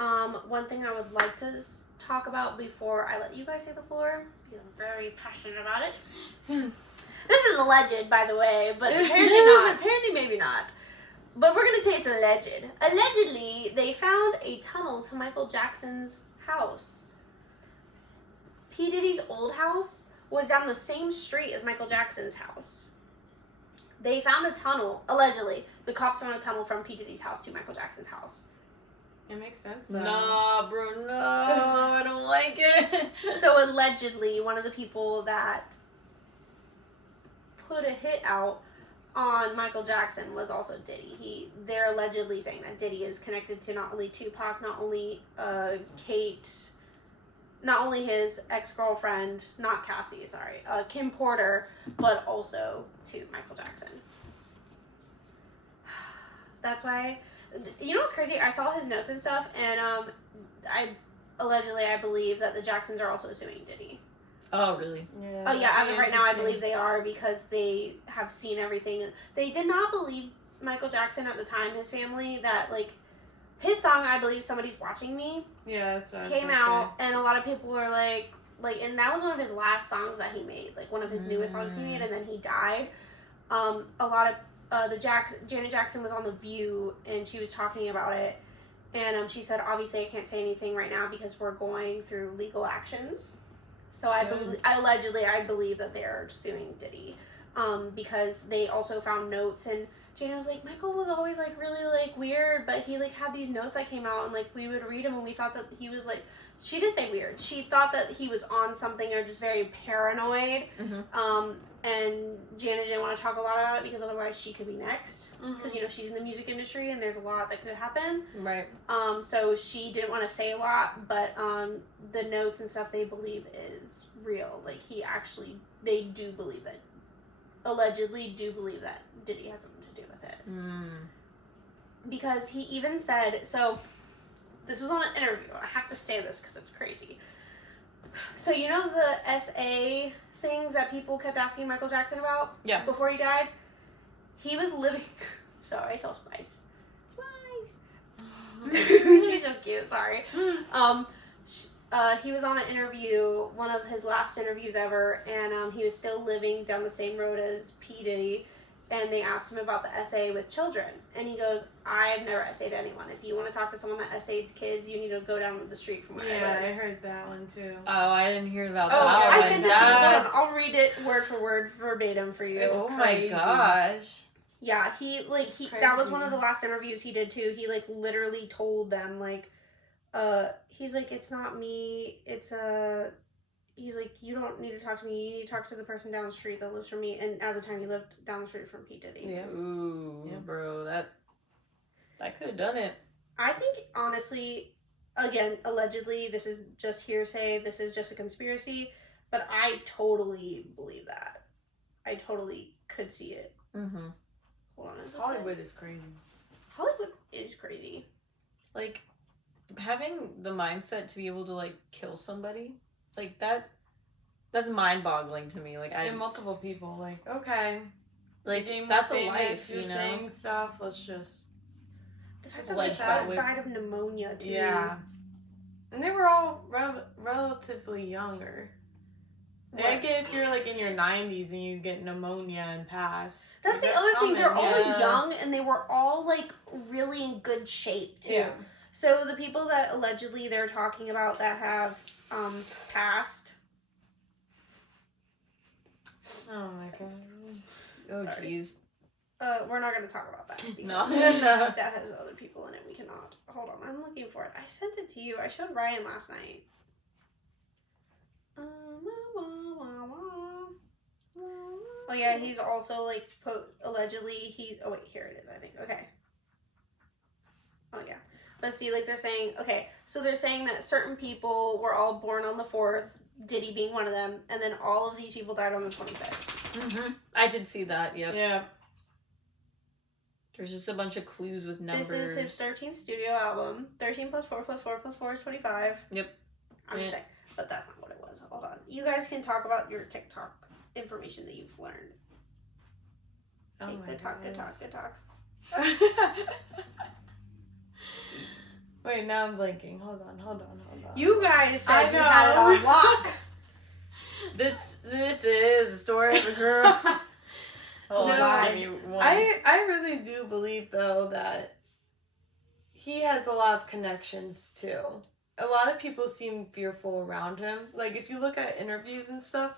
One thing I would like to talk about before I let you guys say the floor, because I'm very passionate about it. This is alleged, by the way, but apparently not. Apparently maybe not. But we're going to say it's alleged. Allegedly, they found a tunnel to Michael Jackson's house. P. Diddy's old house was down the same street as Michael Jackson's house. They found a tunnel, allegedly. The cops found a tunnel from P. Diddy's house to Michael Jackson's house. It makes sense, though. Nah, bro, no. I don't like it. So, allegedly, one of the people that put a hit out on Michael Jackson was also Diddy. They're allegedly saying that Diddy is connected to not only Tupac, not only Kate, not only his ex-girlfriend, not Cassie, sorry, Kim Porter, but also to Michael Jackson. That's why, you know what's crazy? I saw his notes and stuff, and I believe that the Jacksons are also suing Diddy. Oh, really? Yeah. Oh, yeah, as of right now, I believe they are because they have seen everything. They did not believe Michael Jackson at the time, his family, that, like, his song, I Believe Somebody's Watching Me, that's came out, and a lot of people are like, and that was one of his last songs that he made, like, one of his newest songs he made, and then he died. A lot of, Janet Jackson was on The View, and she was talking about it, and she said, obviously, I can't say anything right now because we're going through legal actions. So I believe that they're suing Diddy, because they also found notes, and Jana was like, Michael was always like really like weird, but he like had these notes that came out, and like we would read them, and we thought that he was like, she did say weird. She thought that he was on something or just very paranoid. And Jana didn't want to talk a lot about it because otherwise she could be next, because you know she's in the music industry and there's a lot that could happen. Right. So she didn't want to say a lot, but the notes and stuff they believe is real. Like they do believe it. Allegedly do believe that Diddy has something to do with it. Because he even said, so this was on an interview. I have to say this because it's crazy. So you know the SA things that people kept asking Michael Jackson about before he died? He was living... Sorry, I saw Spice. She's so cute, sorry. He was on an interview, one of his last interviews ever, and he was still living down the same road as P. Diddy, and they asked him about the SA with children, and he goes, I've never SA'd anyone. If you want to talk to someone that SA'd kids, you need to go down the street from where I live. Yeah, I heard that one too. Oh, I didn't hear about that. I sent it to you. Hold on, I'll read it word for word, verbatim for you. Oh my gosh. Yeah, that was one of the last interviews he did too. He like literally told them like, he's like, it's not me, he's like, you don't need to talk to me, you need to talk to the person down the street that lives from me, and at the time he lived down the street from P. Diddy. Yeah. Ooh, yeah, bro, that could have done it. I think, honestly, again, allegedly, this is just hearsay, this is just a conspiracy, but I totally believe that. I totally could see it. Hold on, Hollywood is crazy. Hollywood is crazy. Like, having the mindset to be able to like kill somebody, like that's mind-boggling to me. Like, and multiple people, like, okay, like that's a life, you're saying stuff, let's just... The fact that his dad died of pneumonia too. Yeah, and they were all relatively younger. I get if you're like in your 90s and you get pneumonia and pass. That's the other thing. They're all young and they were all like really in good shape too. Yeah. So the people that allegedly they're talking about that have passed. Oh my god. Oh jeez. We're not going to talk about that. No. That has other people in it. We cannot. Hold on, I'm looking for it. I sent it to you. I showed Ryan last night. Oh yeah, he's also like allegedly he's. Oh wait, here it is. I think. Okay. Oh yeah, but see, like they're saying. Okay, so they're saying that certain people were all born on the 4th, Diddy being one of them, and then all of these people died on the 25th. I did see that. Yep. Yeah. There's just a bunch of clues with numbers. This is his 13th studio album. 13 plus 4 plus 4 plus 4 is 25. Yep. I'm just saying, but that's not what it was. Hold on. You guys can talk about your TikTok information that you've learned. Okay, good talk. Wait, now I'm blinking. Hold on. You guys said I you know. had it on lock. This is the story of a girl. No, give me one. I really do believe, though, that he has a lot of connections, too. A lot of people seem fearful around him. Like, if you look at interviews and stuff,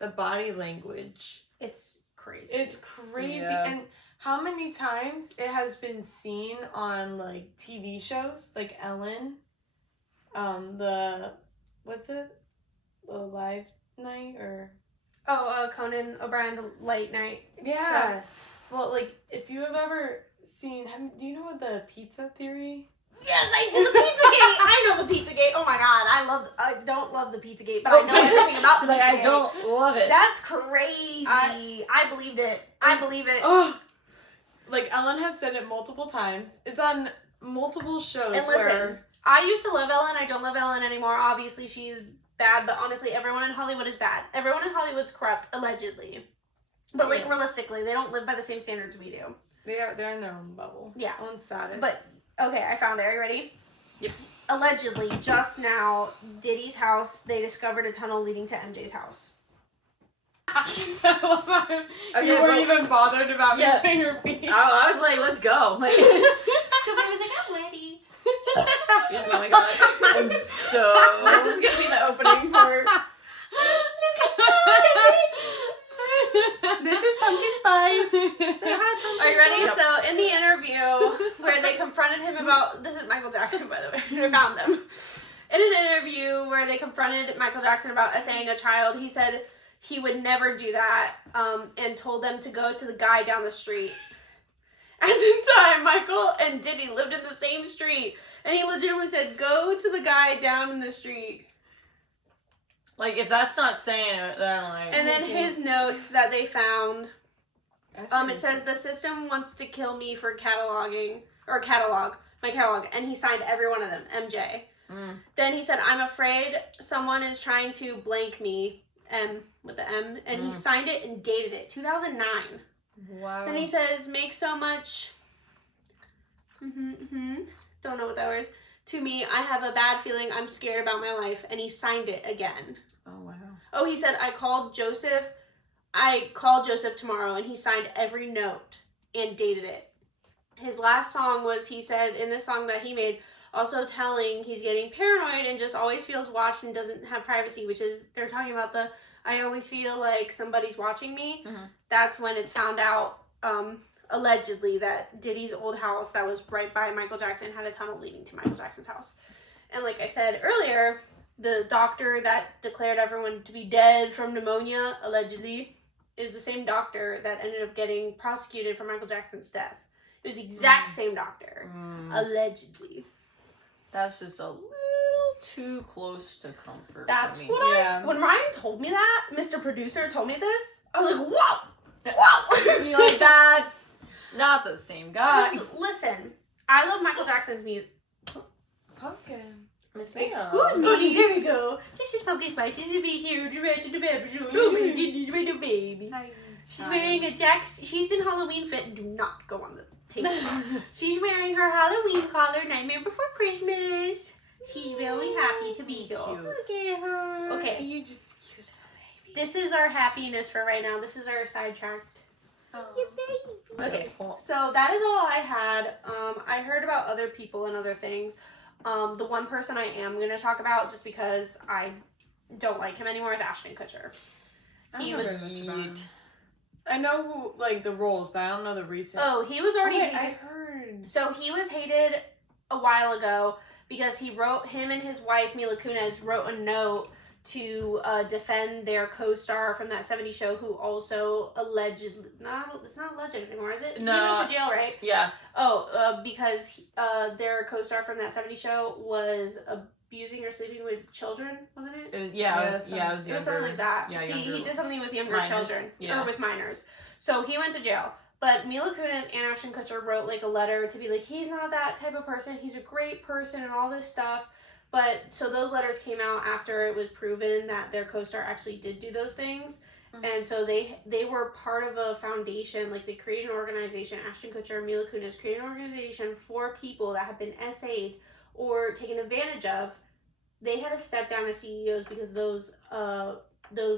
the body language. It's crazy. It's crazy. Yeah. And how many times it has been seen on, like, TV shows, like Ellen, what's it? The Live Night, or... Oh, Conan O'Brien, the late night. Yeah. Well, like, if you have ever seen... do you know the pizza theory? Yes, I do. The Pizzagate. I know the Pizzagate. Oh my god, I don't love the Pizzagate, but I know everything about the She's like, Pizzagate. I don't love it. That's crazy. I believed it. I believe it. Oh, like Ellen has said it multiple times. It's on multiple shows. And listen, I used to love Ellen. I don't love Ellen anymore. Obviously, she's bad, but honestly, everyone in Hollywood is bad. Everyone in Hollywood's corrupt, allegedly. But like realistically, they don't live by the same standards we do. They're in their own bubble. Yeah. Own status. But okay, I found it. Are you ready? Yep. Allegedly, just now, Diddy's house, they discovered a tunnel leading to MJ's house. You weren't even bothered about moving your feet. I was like, let's go. Like, Somebody was like, I'm ready. excuse me, oh my god. I'm so... This is going to be the opening part. This is Pumpkin Spice. Say hi, Pumpkin. Are you ready? Yep. So, in the interview where they confronted him about... This is Michael Jackson, by the way. I found them. In an interview where they confronted Michael Jackson about essaying a child, he said he would never do that, and told them to go to the guy down the street. At the time, Michael and Diddy lived in the same street, and he legitimately said, go to the guy down in the street. Like, if that's not saying it, then like... And then his notes that they found, it says, the system wants to kill me for my catalog, and he signed every one of them, MJ. Then he said, I'm afraid someone is trying to blank me, M, with the M, and he signed it and dated it, 2009. Wow. Then he says, make so much, don't know what that was, to me, I have a bad feeling, I'm scared about my life, and he signed it again. Oh, wow. Oh, he said, I called Joseph tomorrow, and he signed every note and dated it. His last song was, he said, in this song that he made, also telling he's getting paranoid and just always feels watched and doesn't have privacy, which is, they're talking about I always feel like somebody's watching me. That's when it's found out, allegedly, that Diddy's old house that was right by Michael Jackson had a tunnel leading to Michael Jackson's house. And like I said earlier, the doctor that declared everyone to be dead from pneumonia, allegedly, is the same doctor that ended up getting prosecuted for Michael Jackson's death. It was the exact same doctor, allegedly. That's just a little too close to comfort That's for me. what when Ryan told me that, Mr. Producer told me this, I was like, whoa! You're like, that's not the same guy. Listen, I love Michael Jackson's music. Pumpkin. Excuse me, here we go. This is Pumpkin Spice. She's to be here the rest of the episode. Oh my goodness, baby. She's wearing a she's in Halloween fit. Do not go on the table. She's wearing her Halloween collar, Nightmare Before Christmas. She's really happy to be here. Cute. Look at her. Okay. You just cute baby. This is our happiness for right now. This is our sidetracked. Okay, so that is all I had. I heard about other people and other things. The one person I am going to talk about, just because I don't like him anymore, is Ashton Kutcher. He was... I know who, like, the roles, but I don't know the recent. Oh, he was already... I heard. So he was hated a while ago because him and his wife, Mila Kunis, wrote a note to defend their co-star from that 70s show, who also allegedly... it's not alleged anymore, is it? No. He went to jail, right? Yeah. Oh, because their co-star from that 70s show was abusing or sleeping with children, wasn't it? It was younger. It was something like that. Yeah, he did something with younger minors. children. Yeah. Or with minors. So he went to jail. But Mila Kunis and Ashton Kutcher wrote like a letter to be like, he's not that type of person. He's a great person and all this stuff. But so those letters came out after it was proven that their co-star actually did do those things. And so they were part of a foundation, like they created an organization, Ashton Kutcher and Mila Kunis created an organization for people that have been essayed or taken advantage of, they had to step down as CEOs because those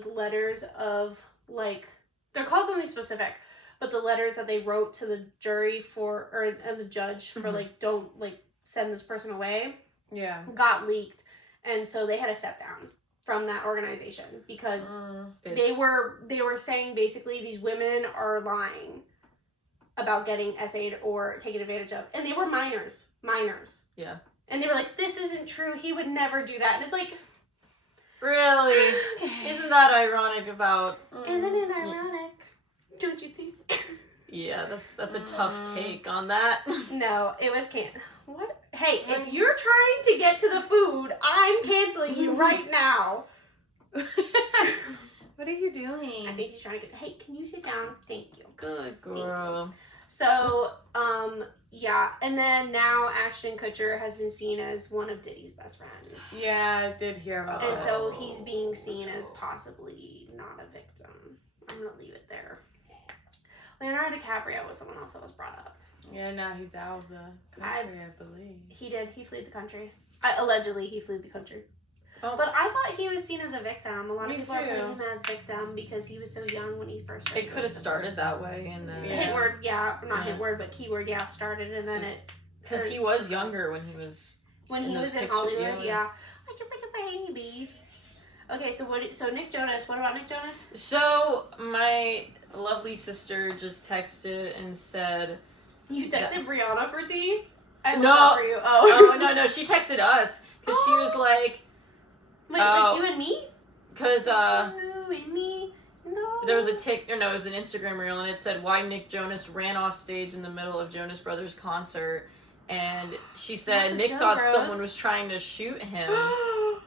letters of, like, they're called something specific, but the letters that they wrote to the jury and the judge for, like, don't, like, send this person away, got leaked, and so they had to step down from that organization because they were saying basically these women are lying about getting SA'd or taken advantage of, and they were minors. Yeah. And they were like, this isn't true, he would never do that. And it's like, really? Okay. Isn't that ironic about... Isn't it ironic? Don't you think? Yeah, that's a tough take on that. No, it was what? Hey, if you're trying to get to the food, I'm canceling you right now. What are you doing? I think he's trying to get... Hey, can you sit down? Thank you. Good girl. So, yeah, and then now Ashton Kutcher has been seen as one of Diddy's best friends. Yeah, I did hear about that. And so he's being seen as possibly not a victim. I'm gonna leave it there. Leonardo DiCaprio was someone else that was brought up. Yeah, now he's out of the country, I believe. He fled the country. Allegedly, he fled the country. Oh. But I thought he was seen as a victim. A lot of Me people are too. putting him as victim because he was so young when he first started. It could have started that way, and then... Hit word, not hit word, but keyword, started, and then it... Because he was younger when he was... When he was in pictures, Hollywood, yeah. Like a baby. Okay, so Nick Jonas, what about Nick Jonas? So, my lovely sister just texted and said... You texted Brianna for tea? I love No. that for you. Oh, no, she texted us. Because she was like... Wait, like you and me? Because, You and me? No. there was it was an Instagram reel, and it said why Nick Jonas ran off stage in the middle of Jonas Brothers concert. And she said Nick thought someone was trying to shoot him. Oh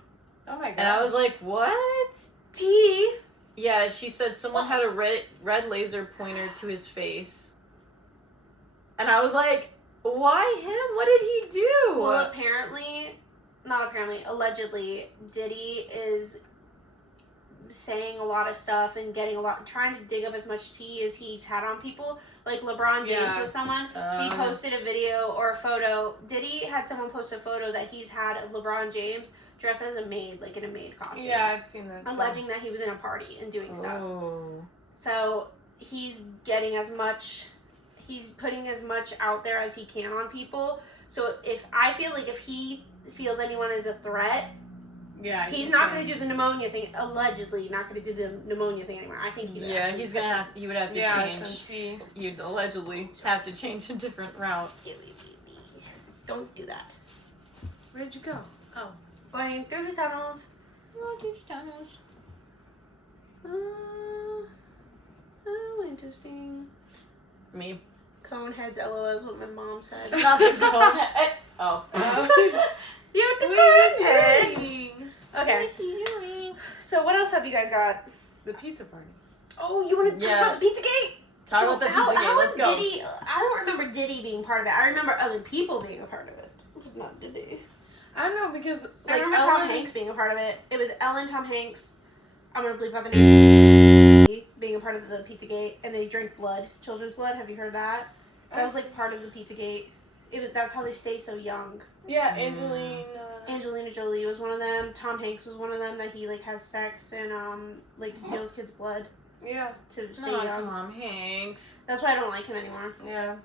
my god. And I was like, what? T. Yeah, she said someone had a red laser pointer to his face. And I was like, why him? What did he do? Well, allegedly, Diddy is saying a lot of stuff and trying to dig up as much tea as he's had on people. Like LeBron James was someone. He posted a video or a photo. Diddy had someone post a photo that he's had of LeBron James dressed as a maid, like in a maid costume. Yeah, I've seen that. Alleging that he was in a party and doing stuff. Oh. So he's putting as much out there as he can on people. So if he feels anyone is a threat, he's not going to do the pneumonia thing. Allegedly, not going to do the pneumonia thing anymore. I think he would. Yeah, he would have to change. You'd allegedly have to change a different route. Don't do that. Where did you go? Oh. Going through the tunnels. Oh, interesting. Me. Coneheads, LOL is what my mom said. Not the conehead. Oh. You're the conehead. Okay. So what else have you guys got? The pizza party. Oh, you want to talk about the Pizzagate? Talk about the Pizzagate. Let's go. Diddy, I don't remember Diddy being part of it. I remember other people being a part of it. Not Diddy. I don't know because I remember Tom Hanks being a part of it. It was Ellen, Tom Hanks. I'm gonna bleep out the name. Being a part of the Pizzagate, and they drink blood, children's blood. Have you heard that? That was like part of the Pizzagate. That's how they stay so young. Yeah, Angelina Jolie was one of them. Tom Hanks was one of them that he like has sex and like steals kids' blood. Yeah. To stay young. Tom Hanks. That's why I don't like him anymore. Yeah.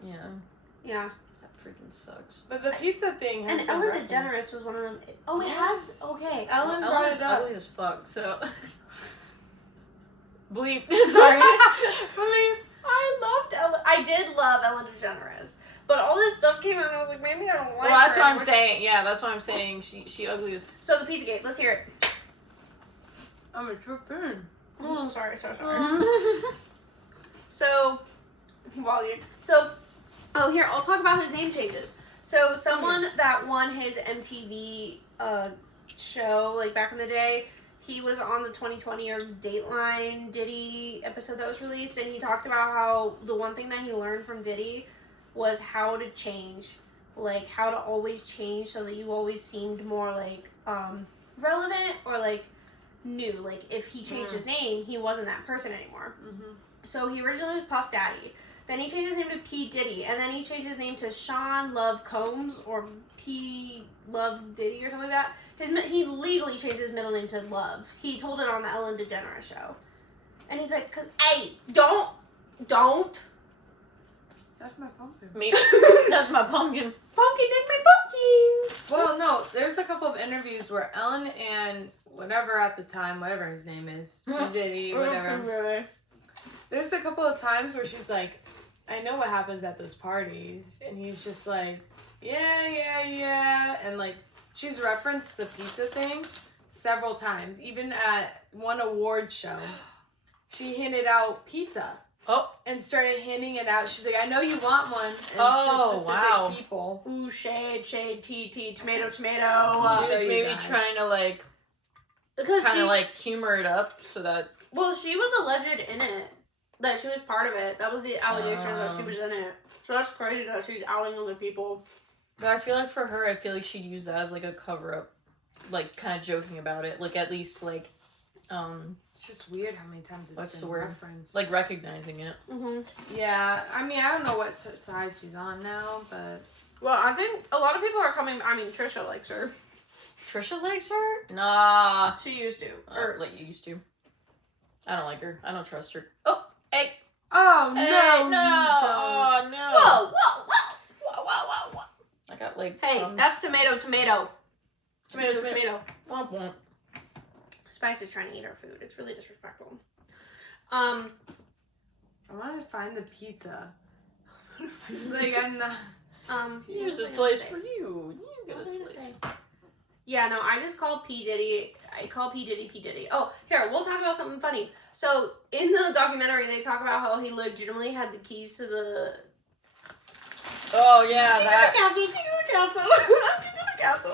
Yeah. That freaking sucks. But the pizza thing has and Ellen DeGeneres was one of them. Oh, it has? Okay. Ellen brought it up. Ugly as fuck, so... Bleep. Sorry. Bleep. I did love Ellen DeGeneres. But all this stuff came out and I was like, maybe I don't like her. Well, that's what I'm saying. Yeah, that's what I'm saying. She ugly as... So, the Pizzagate. Let's hear it. I'm a true fan. Oh, sorry. So, here, I'll talk about his name changes. So, someone that won his MTV show, like, back in the day, he was on the 2020 or Dateline Diddy episode that was released, and he talked about how the one thing that he learned from Diddy was how to change, like, how to always change so that you always seemed more, like, relevant or, like, new. Like, if he changed his name, he wasn't that person anymore. Mm-hmm. So he originally was Puff Daddy. Then he changed his name to P. Diddy. And then he changed his name to Sean Love Combs or P. Love Diddy or something like that. He legally changed his middle name to Love. He told it on the Ellen DeGeneres show. And he's like, hey, don't. That's my pumpkin. Me. That's my pumpkin. Pumpkin is my pumpkin. Well, no, there's a couple of interviews where Ellen and whatever at the time, whatever his name is, Diddy, whatever. There's a couple of times where she's like, I know what happens at those parties. And he's just like, yeah. And like, she's referenced the pizza thing several times. Even at one award show, she handed out pizza. Oh. And started handing it out. She's like, I know you want one. And oh, to specific wow. people. Ooh, shade, TT, tomato. She was maybe trying to like, kind of like humor it up so that. Well, she was alleged in it. That she was part of it. That was the allegation that she was in it. So that's crazy that she's outing other people. But I feel like for her, I feel like she'd use that as like a cover up. Like kind of joking about it. Like at least like, It's just weird how many times it's what's been the word? referenced. Like recognizing it. Mm-hmm. Yeah, I mean, I don't know what side she's on now, but... Well, I think a lot of people are coming... I mean, Trisha likes her. Trisha likes her? Nah. She used to. Like you used to. I don't like her. I don't trust her. Oh, hey. Oh, Hey, no, no. you don't. Oh, no. Whoa. I got like... Hey, that's tomato. Tomato. Womp womp. Spice is trying to eat our food. It's really disrespectful. I want to find the pizza. Like, I'm not... Here's a slice for you. You get a slice. Yeah, no, I just call P. Diddy. I call P. Diddy P. Diddy. Oh, here, we'll talk about something funny. So, in the documentary, they talk about how he legitimately had the keys to the... Oh, yeah, that... King of the castle.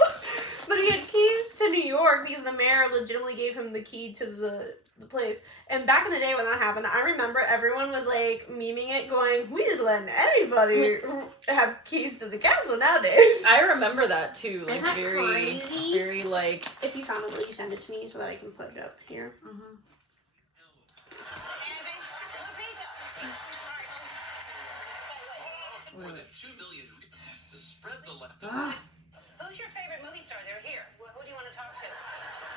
But he had keys to New York because the mayor legitimately gave him the key to the place. And back in the day when that happened, I remember everyone was like memeing it going, we just letting anybody have keys to the castle nowadays. I remember that too. Like Isn't that very, crazy? very like... If you found it, will you send it to me so that I can put it up here? Mm-hmm. More than 2 million to spread the left. Who's your favorite movie star? They're here. Who do you want to talk to?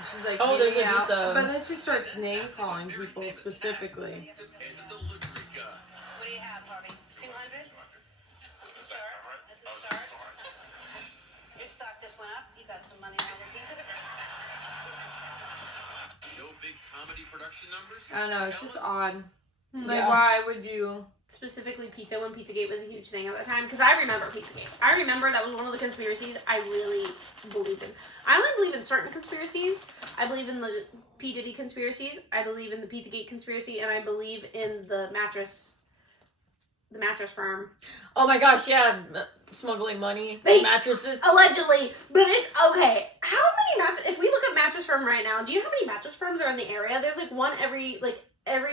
She's like, oh, there's hanging a out, pizza. but then she starts name calling people specifically. And the delivery guy. What do you have, Harvey? 200? That's a start. That's a start. Your stock just went up. You got some money on the pizza. No big comedy production numbers? I don't know, it's just odd. Like, Yeah. why would you... Specifically pizza, when Pizzagate was a huge thing at the time, because I remember Pizzagate. I remember that was one of the conspiracies I really believed in. I only believe in certain conspiracies. I believe in the P. Diddy conspiracies. I believe in the Pizzagate conspiracy, and I believe in the mattress firm. Oh my gosh, yeah. Smuggling money. They- Mattresses. Allegedly, but it's okay. How many mattress? If we look at mattress firm right now, do you know how many mattress firms are in the area? There's like one every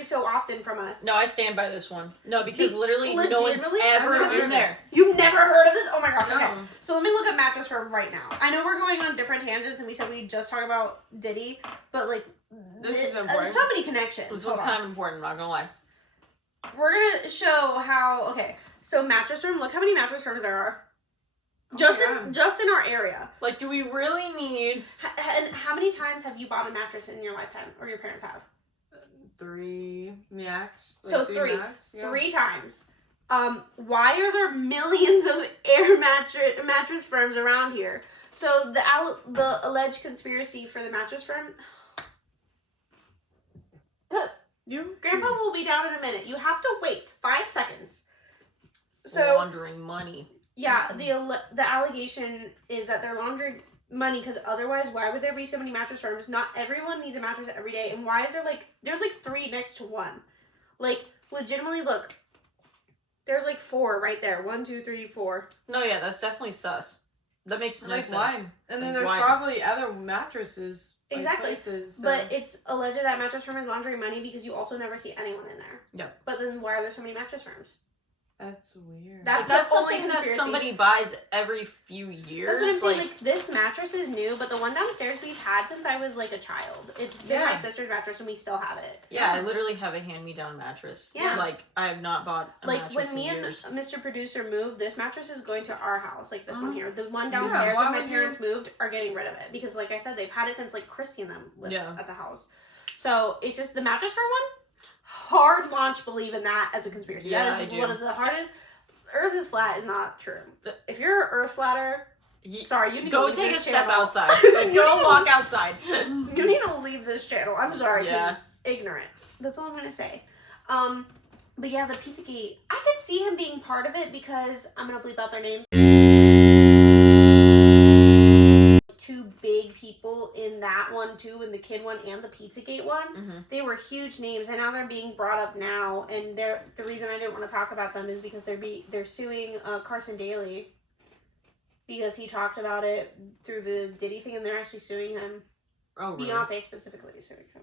so often from us. No, I stand by this one. No, because literally no one's Legitimately? ever I've never been been there. You've never heard of this? Oh my gosh, okay. No. So let me look at mattress firm right now. I know we're going on different tangents and we said we just talk about Diddy, but like This is important. so many connections. This Hold one's on. kind of important, I'm not gonna lie. We're gonna show how so mattress firm, look how many mattress firms there are. Just in our area. Like, do we really need... And how many times have you bought a mattress in your lifetime, or your parents have? 3 max. Like So 3 max? Yeah. 3 times. Why are there millions of air mattress firms around here? So the alleged conspiracy for the mattress firm. Grandpa will be down in a minute. You have to wait 5 seconds. So laundering money. yeah, the allegation is that they're laundering money because otherwise, why would there be so many mattress firms? Not everyone needs a mattress every day, and why is there's 3 next to one, like legitimately look. There's 4 right there. 1, 2, 3, 4. No, yeah, that's definitely sus. That makes no Like, sense. why? And then Like, there's why? probably other mattresses. like, Exactly. Places, so. But it's alleged that mattress firm is laundering money because you also never see anyone in there. Yep. But then why are there so many mattress firms? That's weird. That's That's the only something that conspiracy. somebody buys every few years. That's what I'm saying. Like, this mattress is new, but the one downstairs we've had since I was like a child. It's been my sister's mattress, and we still have it. Yeah, I literally have a hand-me-down mattress. Yeah. Like, I have not bought a mattress when me in years. and Mr. Producer moved, this mattress is going to our house. Like this one here. The one Yeah, downstairs why when my would parents moved are getting rid of it because, like I said, they've had it since like Christy and them lived Yeah. at the house. So it's just the mattress for one. Hard launch believe in that as a conspiracy. Yeah, that is I do. one of the hardest. Earth is flat is not true. If you're an Earth flatter, sorry, you need go to leave take a this step channel. outside. Like, go walk outside. You need to leave this channel. I'm sorry, because Yeah. ignorant. That's all I'm gonna say. But yeah, the Pizzagate, I could see him being part of it because I'm gonna bleep out their names. Two big people in that one too, in the kid one and the Pizzagate one. Mm-hmm. They were huge names, and now they're being brought up now. And the reason I didn't want to talk about them is because they're suing Carson Daly because he talked about it through the Diddy thing, and they're actually suing him. Oh, really? Beyonce specifically is suing him.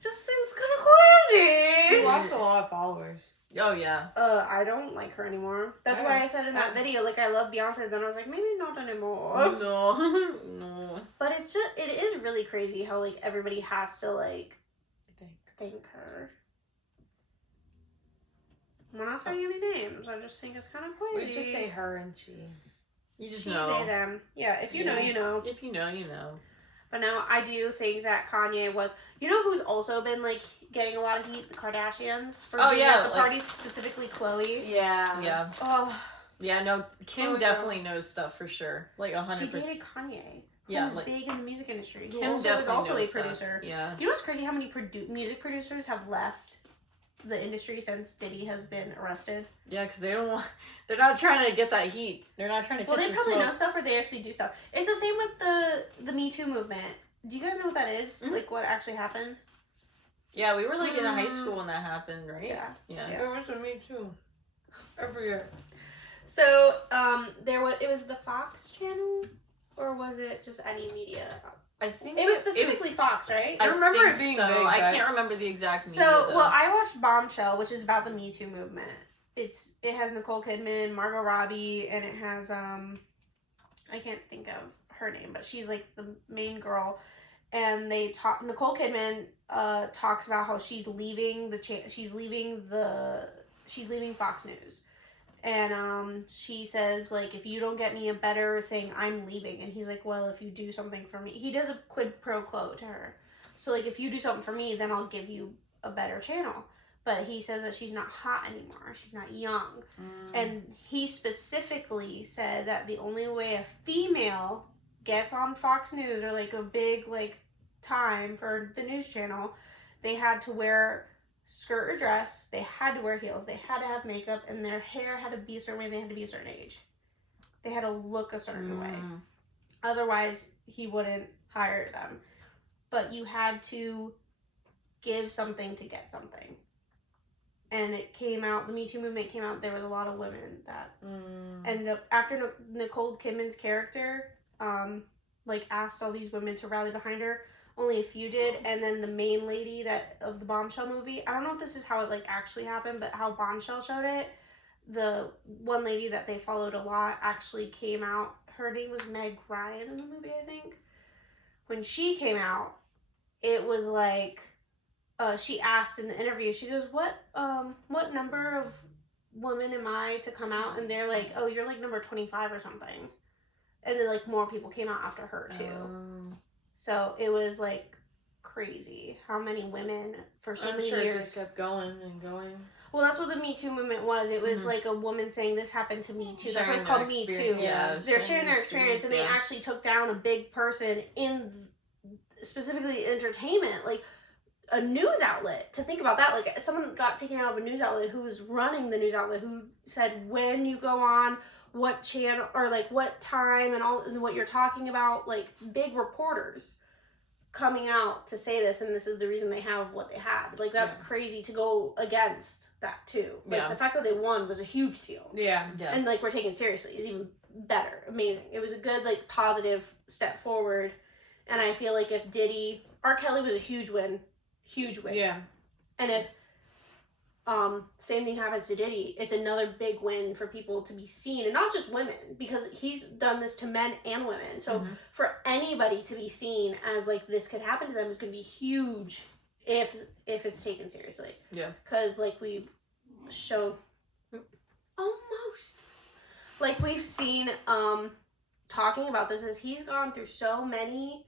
Just seems kind of crazy. She lost a lot of followers. Oh, yeah. I don't like her anymore. That's why I said in that video, like, I love Beyonce. Then I was like, maybe not anymore. No. No. But it is really crazy how, like, everybody has to, like, thank her. I'm not saying any names. I just think it's kind of crazy. We just say her and she. You just She, know. they, them. Yeah, if you know, you know. If you know, you know. But no, I do think that Kanye was... You know who's also been, like, getting a lot of heat? The Kardashians. For being at the parties, specifically Khloe. Yeah. Yeah. Oh, Yeah, no, Kim Khloe, definitely knows stuff for sure. Like, 100%. she dated Kanye. Yeah, Who's like, big in the music industry. Who Kim also definitely is also knows a stuff. producer. Yeah. You know what's crazy? How many music producers have left the industry since Diddy has been arrested? Yeah, because they don't want... They're not trying to get that heat. They're not trying to catch Well, they the probably smoke. know stuff or they actually do stuff. It's the same with the Me Too movement. Do you guys know what that is? Mhm. Like, what actually happened? Yeah, we were, like, in high school when that happened, right? Yeah. Yeah. Yeah. There was a Me Too. Every year. So, it was the Fox channel? Or was it just any media? I think It was specifically Fox, right? I remember think it being so. big, I but- can't remember the exact media, So, though. well, I watched Bombshell, which is about the Me Too movement. It has Nicole Kidman, Margot Robbie, and it has I can't think of her name, but she's like the main girl. And Nicole Kidman talks about how she's leaving she's leaving Fox News. And she says, like, if you don't get me a better thing, I'm leaving. And he's like, well, if you do something for me, he does a quid pro quo to her. So, like, if you do something for me, then I'll give you a better channel. But he says that she's not hot anymore. She's not young. And he specifically said that the only way a female gets on Fox News or, like, a big, like, time for the news channel, they had to wear skirt or dress, they had to wear heels, they had to have makeup, and their hair had to be a certain way, they had to be a certain age. They had to look a certain way. Otherwise, he wouldn't hire them. But you had to give something to get something. And it came out, the Me Too movement came out, there was a lot of women that ended up, after Nicole Kidman's character, like, asked all these women to rally behind her, only a few did, and then the main lady of the Bombshell movie, I don't know if this is how it, like, actually happened, but how Bombshell showed it, the one lady that they followed a lot actually came out, her name was Meg Ryan in the movie, I think. When she came out, it was like, she asked in the interview, she goes, what number of women am I to come out? And they're like, oh, you're like number 25 or something. And then, like, more people came out after her, too. So it was, like, crazy how many women for so many years. It just kept going and going. Well, that's what the Me Too movement was. It was like a woman saying, this happened to me too. That's why it's called Me Too. Yeah, they're sharing their experience, and they actually took down a big person in specifically entertainment, like a news outlet. To think about that, like, someone got taken out of a news outlet who was running the news outlet, who said when you go on, what channel, or like what time, and what you're talking about, like big reporters coming out to say this, and this is the reason they have what they have. Like, that's crazy to go against that too. Like, the fact that they won was a huge deal. Yeah. And, like, we're taken seriously is even better. Amazing. It was a good, like, positive step forward. And I feel like if R. Kelly was a huge win. Huge win. Yeah. And if Same thing happens to Diddy. It's another big win for people to be seen, and not just women, because he's done this to men and women. So for anybody to be seen as like this could happen to them is going to be huge if it's taken seriously. Yeah. Because like we've shown almost like we've seen talking about this is he's gone through so many.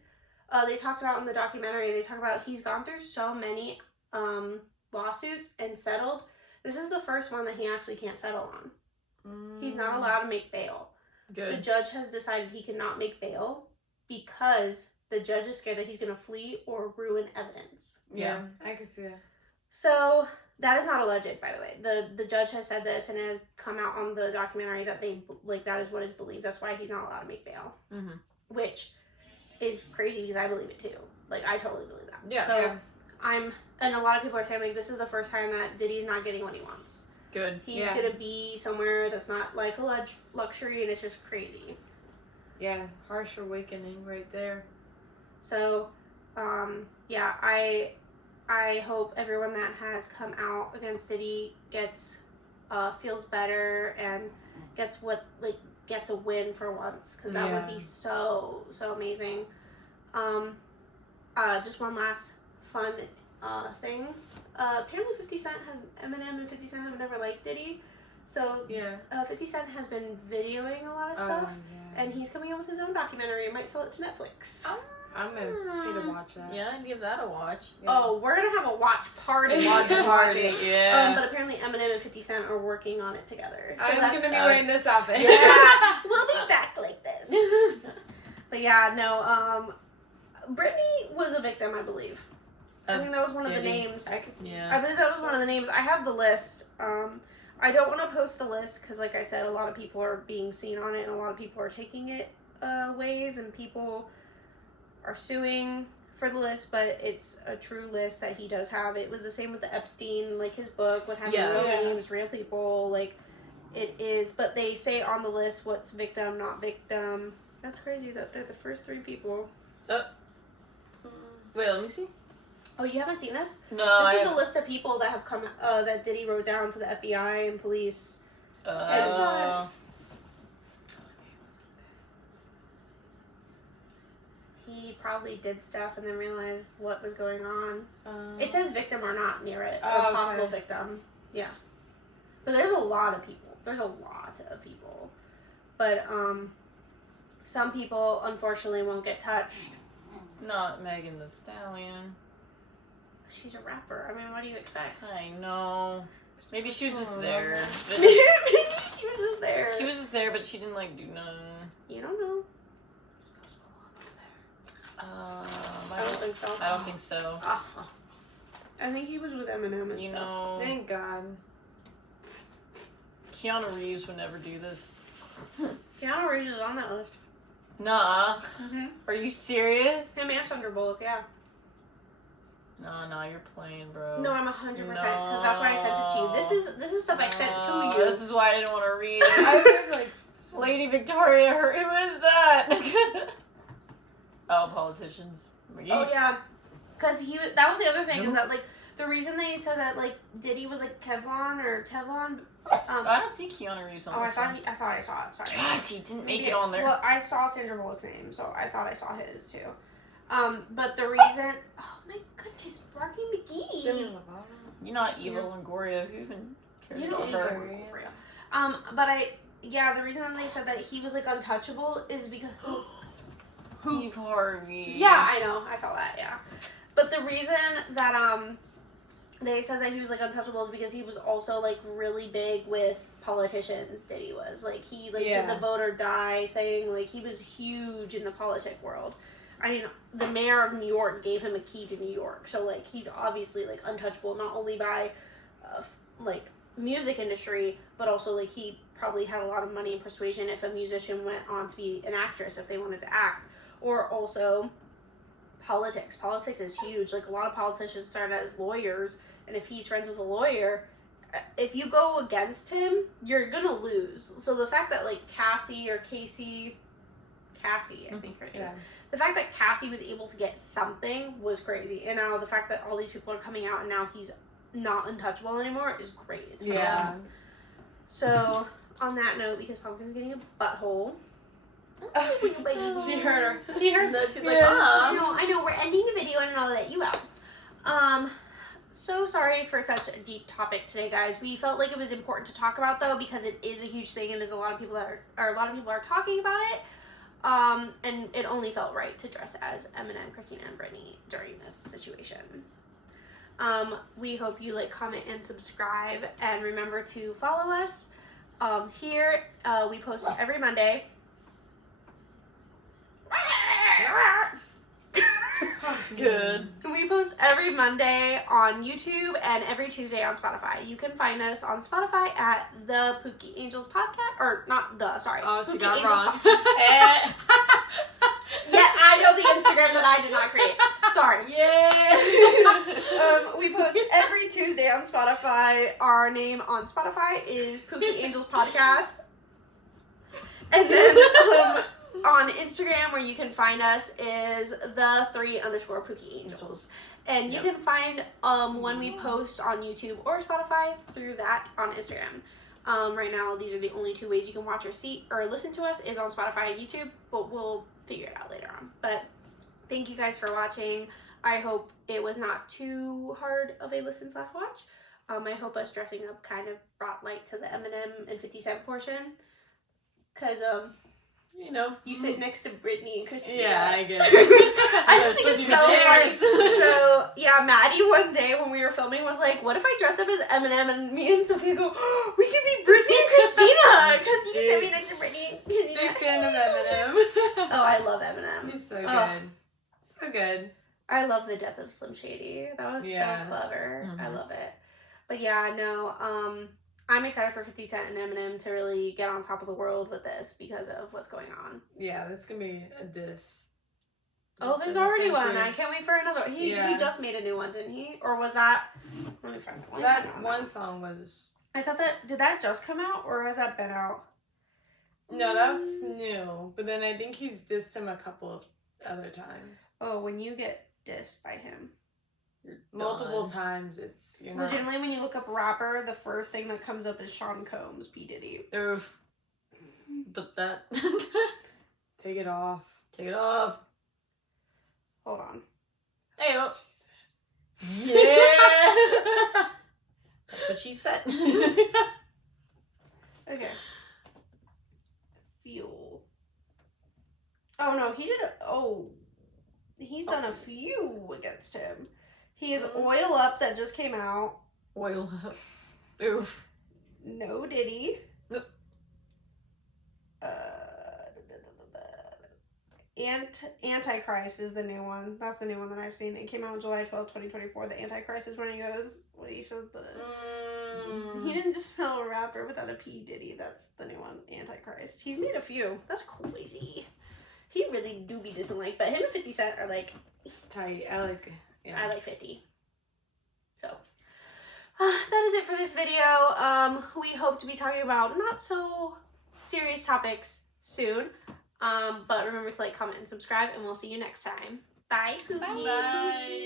They talked about in the documentary. They talk about he's gone through so many lawsuits and settled. This is the first one that he actually can't settle on. He's not allowed to make bail. Good. The judge has decided he cannot make bail because the judge is scared that he's going to flee or ruin evidence. Yeah, I can see it. So that is not alleged, by the way. The judge has said this, and it has come out on the documentary that they like that is what is believed. That's why he's not allowed to make bail, which is crazy because I believe it too. Like I totally believe that. Yeah. So and a lot of people are saying like this is the first time that Diddy's not getting what he wants. Good. He's gonna be somewhere that's not life of luxury, and it's just crazy. Yeah, harsh awakening right there. So, yeah, I hope everyone that has come out against Diddy gets feels better and gets a win for once, because that would be so amazing. Just one last fun thing. Apparently 50 Cent Eminem and 50 Cent have never liked Diddy. So 50 Cent has been videoing a lot of stuff, and he's coming out with his own documentary and might sell it to Netflix. I'm gonna pay to watch that. Yeah, I'd give that a watch. Yeah. Oh, we're gonna have a watch party. Watch party, yeah. But apparently Eminem and 50 Cent are working on it together. So I'm gonna be wearing this outfit. Yeah, we'll be back like this. But yeah, no, Brittany was a victim, I believe. I think that was one of the names. I believe that was one of the names. I have the list. I don't want to post the list because, like I said, a lot of people are being seen on it, and a lot of people are taking it ways, and people are suing for the list, but it's a true list that he does have. It was the same with the Epstein, like his book with having real names, real people, like it is. But they say on the list what's victim, not victim. That's crazy that they're the first 3 people. Wait, let me see. Oh, you haven't seen this? No. This is the list of people that have come, that Diddy wrote down to the FBI and police. He probably did stuff and then realized what was going on. It says victim or not near it. Or possible victim. Yeah. But there's a lot of people. But, some people, unfortunately, won't get touched. Not Megan Thee Stallion. She's a rapper. I mean, what do you expect? I know. Maybe she was just there. Maybe she was just there. She was just there, but she didn't, like, do nothing. You don't know. I don't think so. I don't think so. I think he was with Eminem and you stuff. know. Thank God. Keanu Reeves would never do this. Keanu Reeves is on that list. Nah. Are you serious? Him and Sandra Bullock, yeah. No, you're playing, bro. No, I'm 100%, because that's why I sent it to you. This is stuff I sent to you. This is why I didn't want to read it. I was like, Lady Victoria, who is that? Oh, politicians. Oh, yeah. Because that was the other thing, is that, like, the reason they said that, like, Diddy was, like, Teflon. I don't see Keanu Reeves on this one. I thought I saw it, sorry. Yes, he didn't make it on there. Well, I saw Sandra Bullock's name, so I thought I saw his, too. But the reason... Oh, my goodness, Rocky McGee. You're not Eva Longoria. Who even cares about her? But the reason they said that he was, like, untouchable is because... Steve Harvey. Yeah, I know. I saw that, yeah. But the reason that, they said that he was, like, untouchable is because he was also, like, really big with politicians, Diddy was. Like, he, like, did the vote or die thing. Like, he was huge in the politic world. I mean, the mayor of New York gave him a key to New York. So, like, he's obviously, like, untouchable, not only by, like, music industry, but also, like, he probably had a lot of money and persuasion if a musician went on to be an actress, if they wanted to act. Or also politics. Politics is huge. Like, a lot of politicians start as lawyers, and if he's friends with a lawyer, if you go against him, you're gonna lose. So the fact that, like, Cassie, I think her name is. The fact that Cassie was able to get something was crazy. And now the fact that all these people are coming out and now he's not untouchable anymore is great. It's Yeah. phenomenal. So, on that note, because Pumpkin's getting a butthole. She heard her. She heard that. She's like, I know, we're ending the video and I'll let you out. So sorry for such a deep topic today, guys. We felt like it was important to talk about, though, because it is a huge thing and there's a lot of people that are talking about it. And it only felt right to dress as Eminem, Christina, and Britney during this situation. We hope you like, comment, and subscribe, and remember to follow us. Here, we post every Monday. good. We post every Monday on YouTube and every Tuesday on Spotify. You can find us on Spotify at the Pookie Angels Podcast, or not the, sorry. Oh, she Pookie got Angels wrong. Yeah, I know the Instagram that I did not create. Sorry. Yeah. We post every Tuesday on Spotify. Our name on Spotify is Pookie Angels Podcast. And then on Instagram, where you can find us, is the 3_Pookie Angels. And you can find when we post on YouTube or Spotify through that on Instagram. Right now, these are the only two ways you can watch or see or listen to us is on Spotify and YouTube, but we'll figure it out later on. But thank you guys for watching. I hope it was not too hard of a listen/watch. I hope us dressing up kind of brought light to the Eminem and 50 Cent portion. Because, you know, you sit next to Britney and Christina. Yeah, I get it. I just think it's switch so chairs. funny. So, yeah, Maddie one day when we were filming was like, what if I dressed up as Eminem? And me and Sophia go, oh, we could be Britney and Christina. Because you can sit me next to Britney and Christina. Big fan of Eminem. Oh, I love Eminem. He's so good. Oh. So good. I love the death of Slim Shady. That was so clever. I love it. But yeah, no, I'm excited for 50 Cent and Eminem to really get on top of the world with this because of what's going on. Yeah, this can be a diss. Oh, there's already one. I can't wait for another. He just made a new one, didn't he? Or was that? Let me find it. That one song was. I thought did that just come out or has that been out? No, that's new. But then I think he's dissed him a couple of other times. Oh, when you get dissed by him. Multiple times, you're not. Legitimately, when you look up rapper, the first thing that comes up is Sean Combs, P. Diddy. Oof. But that. Take it off. Take it off. Hold on. Hey, oh. Yeah. That's what she said. Okay. Fuel. Oh no, he did he's done a few against him. He has Oil Up that just came out. Oil up. Oof. No Diddy. Nope. Antichrist is the new one. That's the new one that I've seen. It came out on July 12th, 2024. The Antichrist is when he goes, he says he didn't just spell a rapper without a P. Diddy. That's the new one, Antichrist. He's made a few. That's crazy. He really do be dissing but him and 50 Cent are like tight. I like 50. So that is it for this video. We hope to be talking about not so serious topics soon. But remember to like, comment, and subscribe, and we'll see you next time. Bye, Pookie. Bye.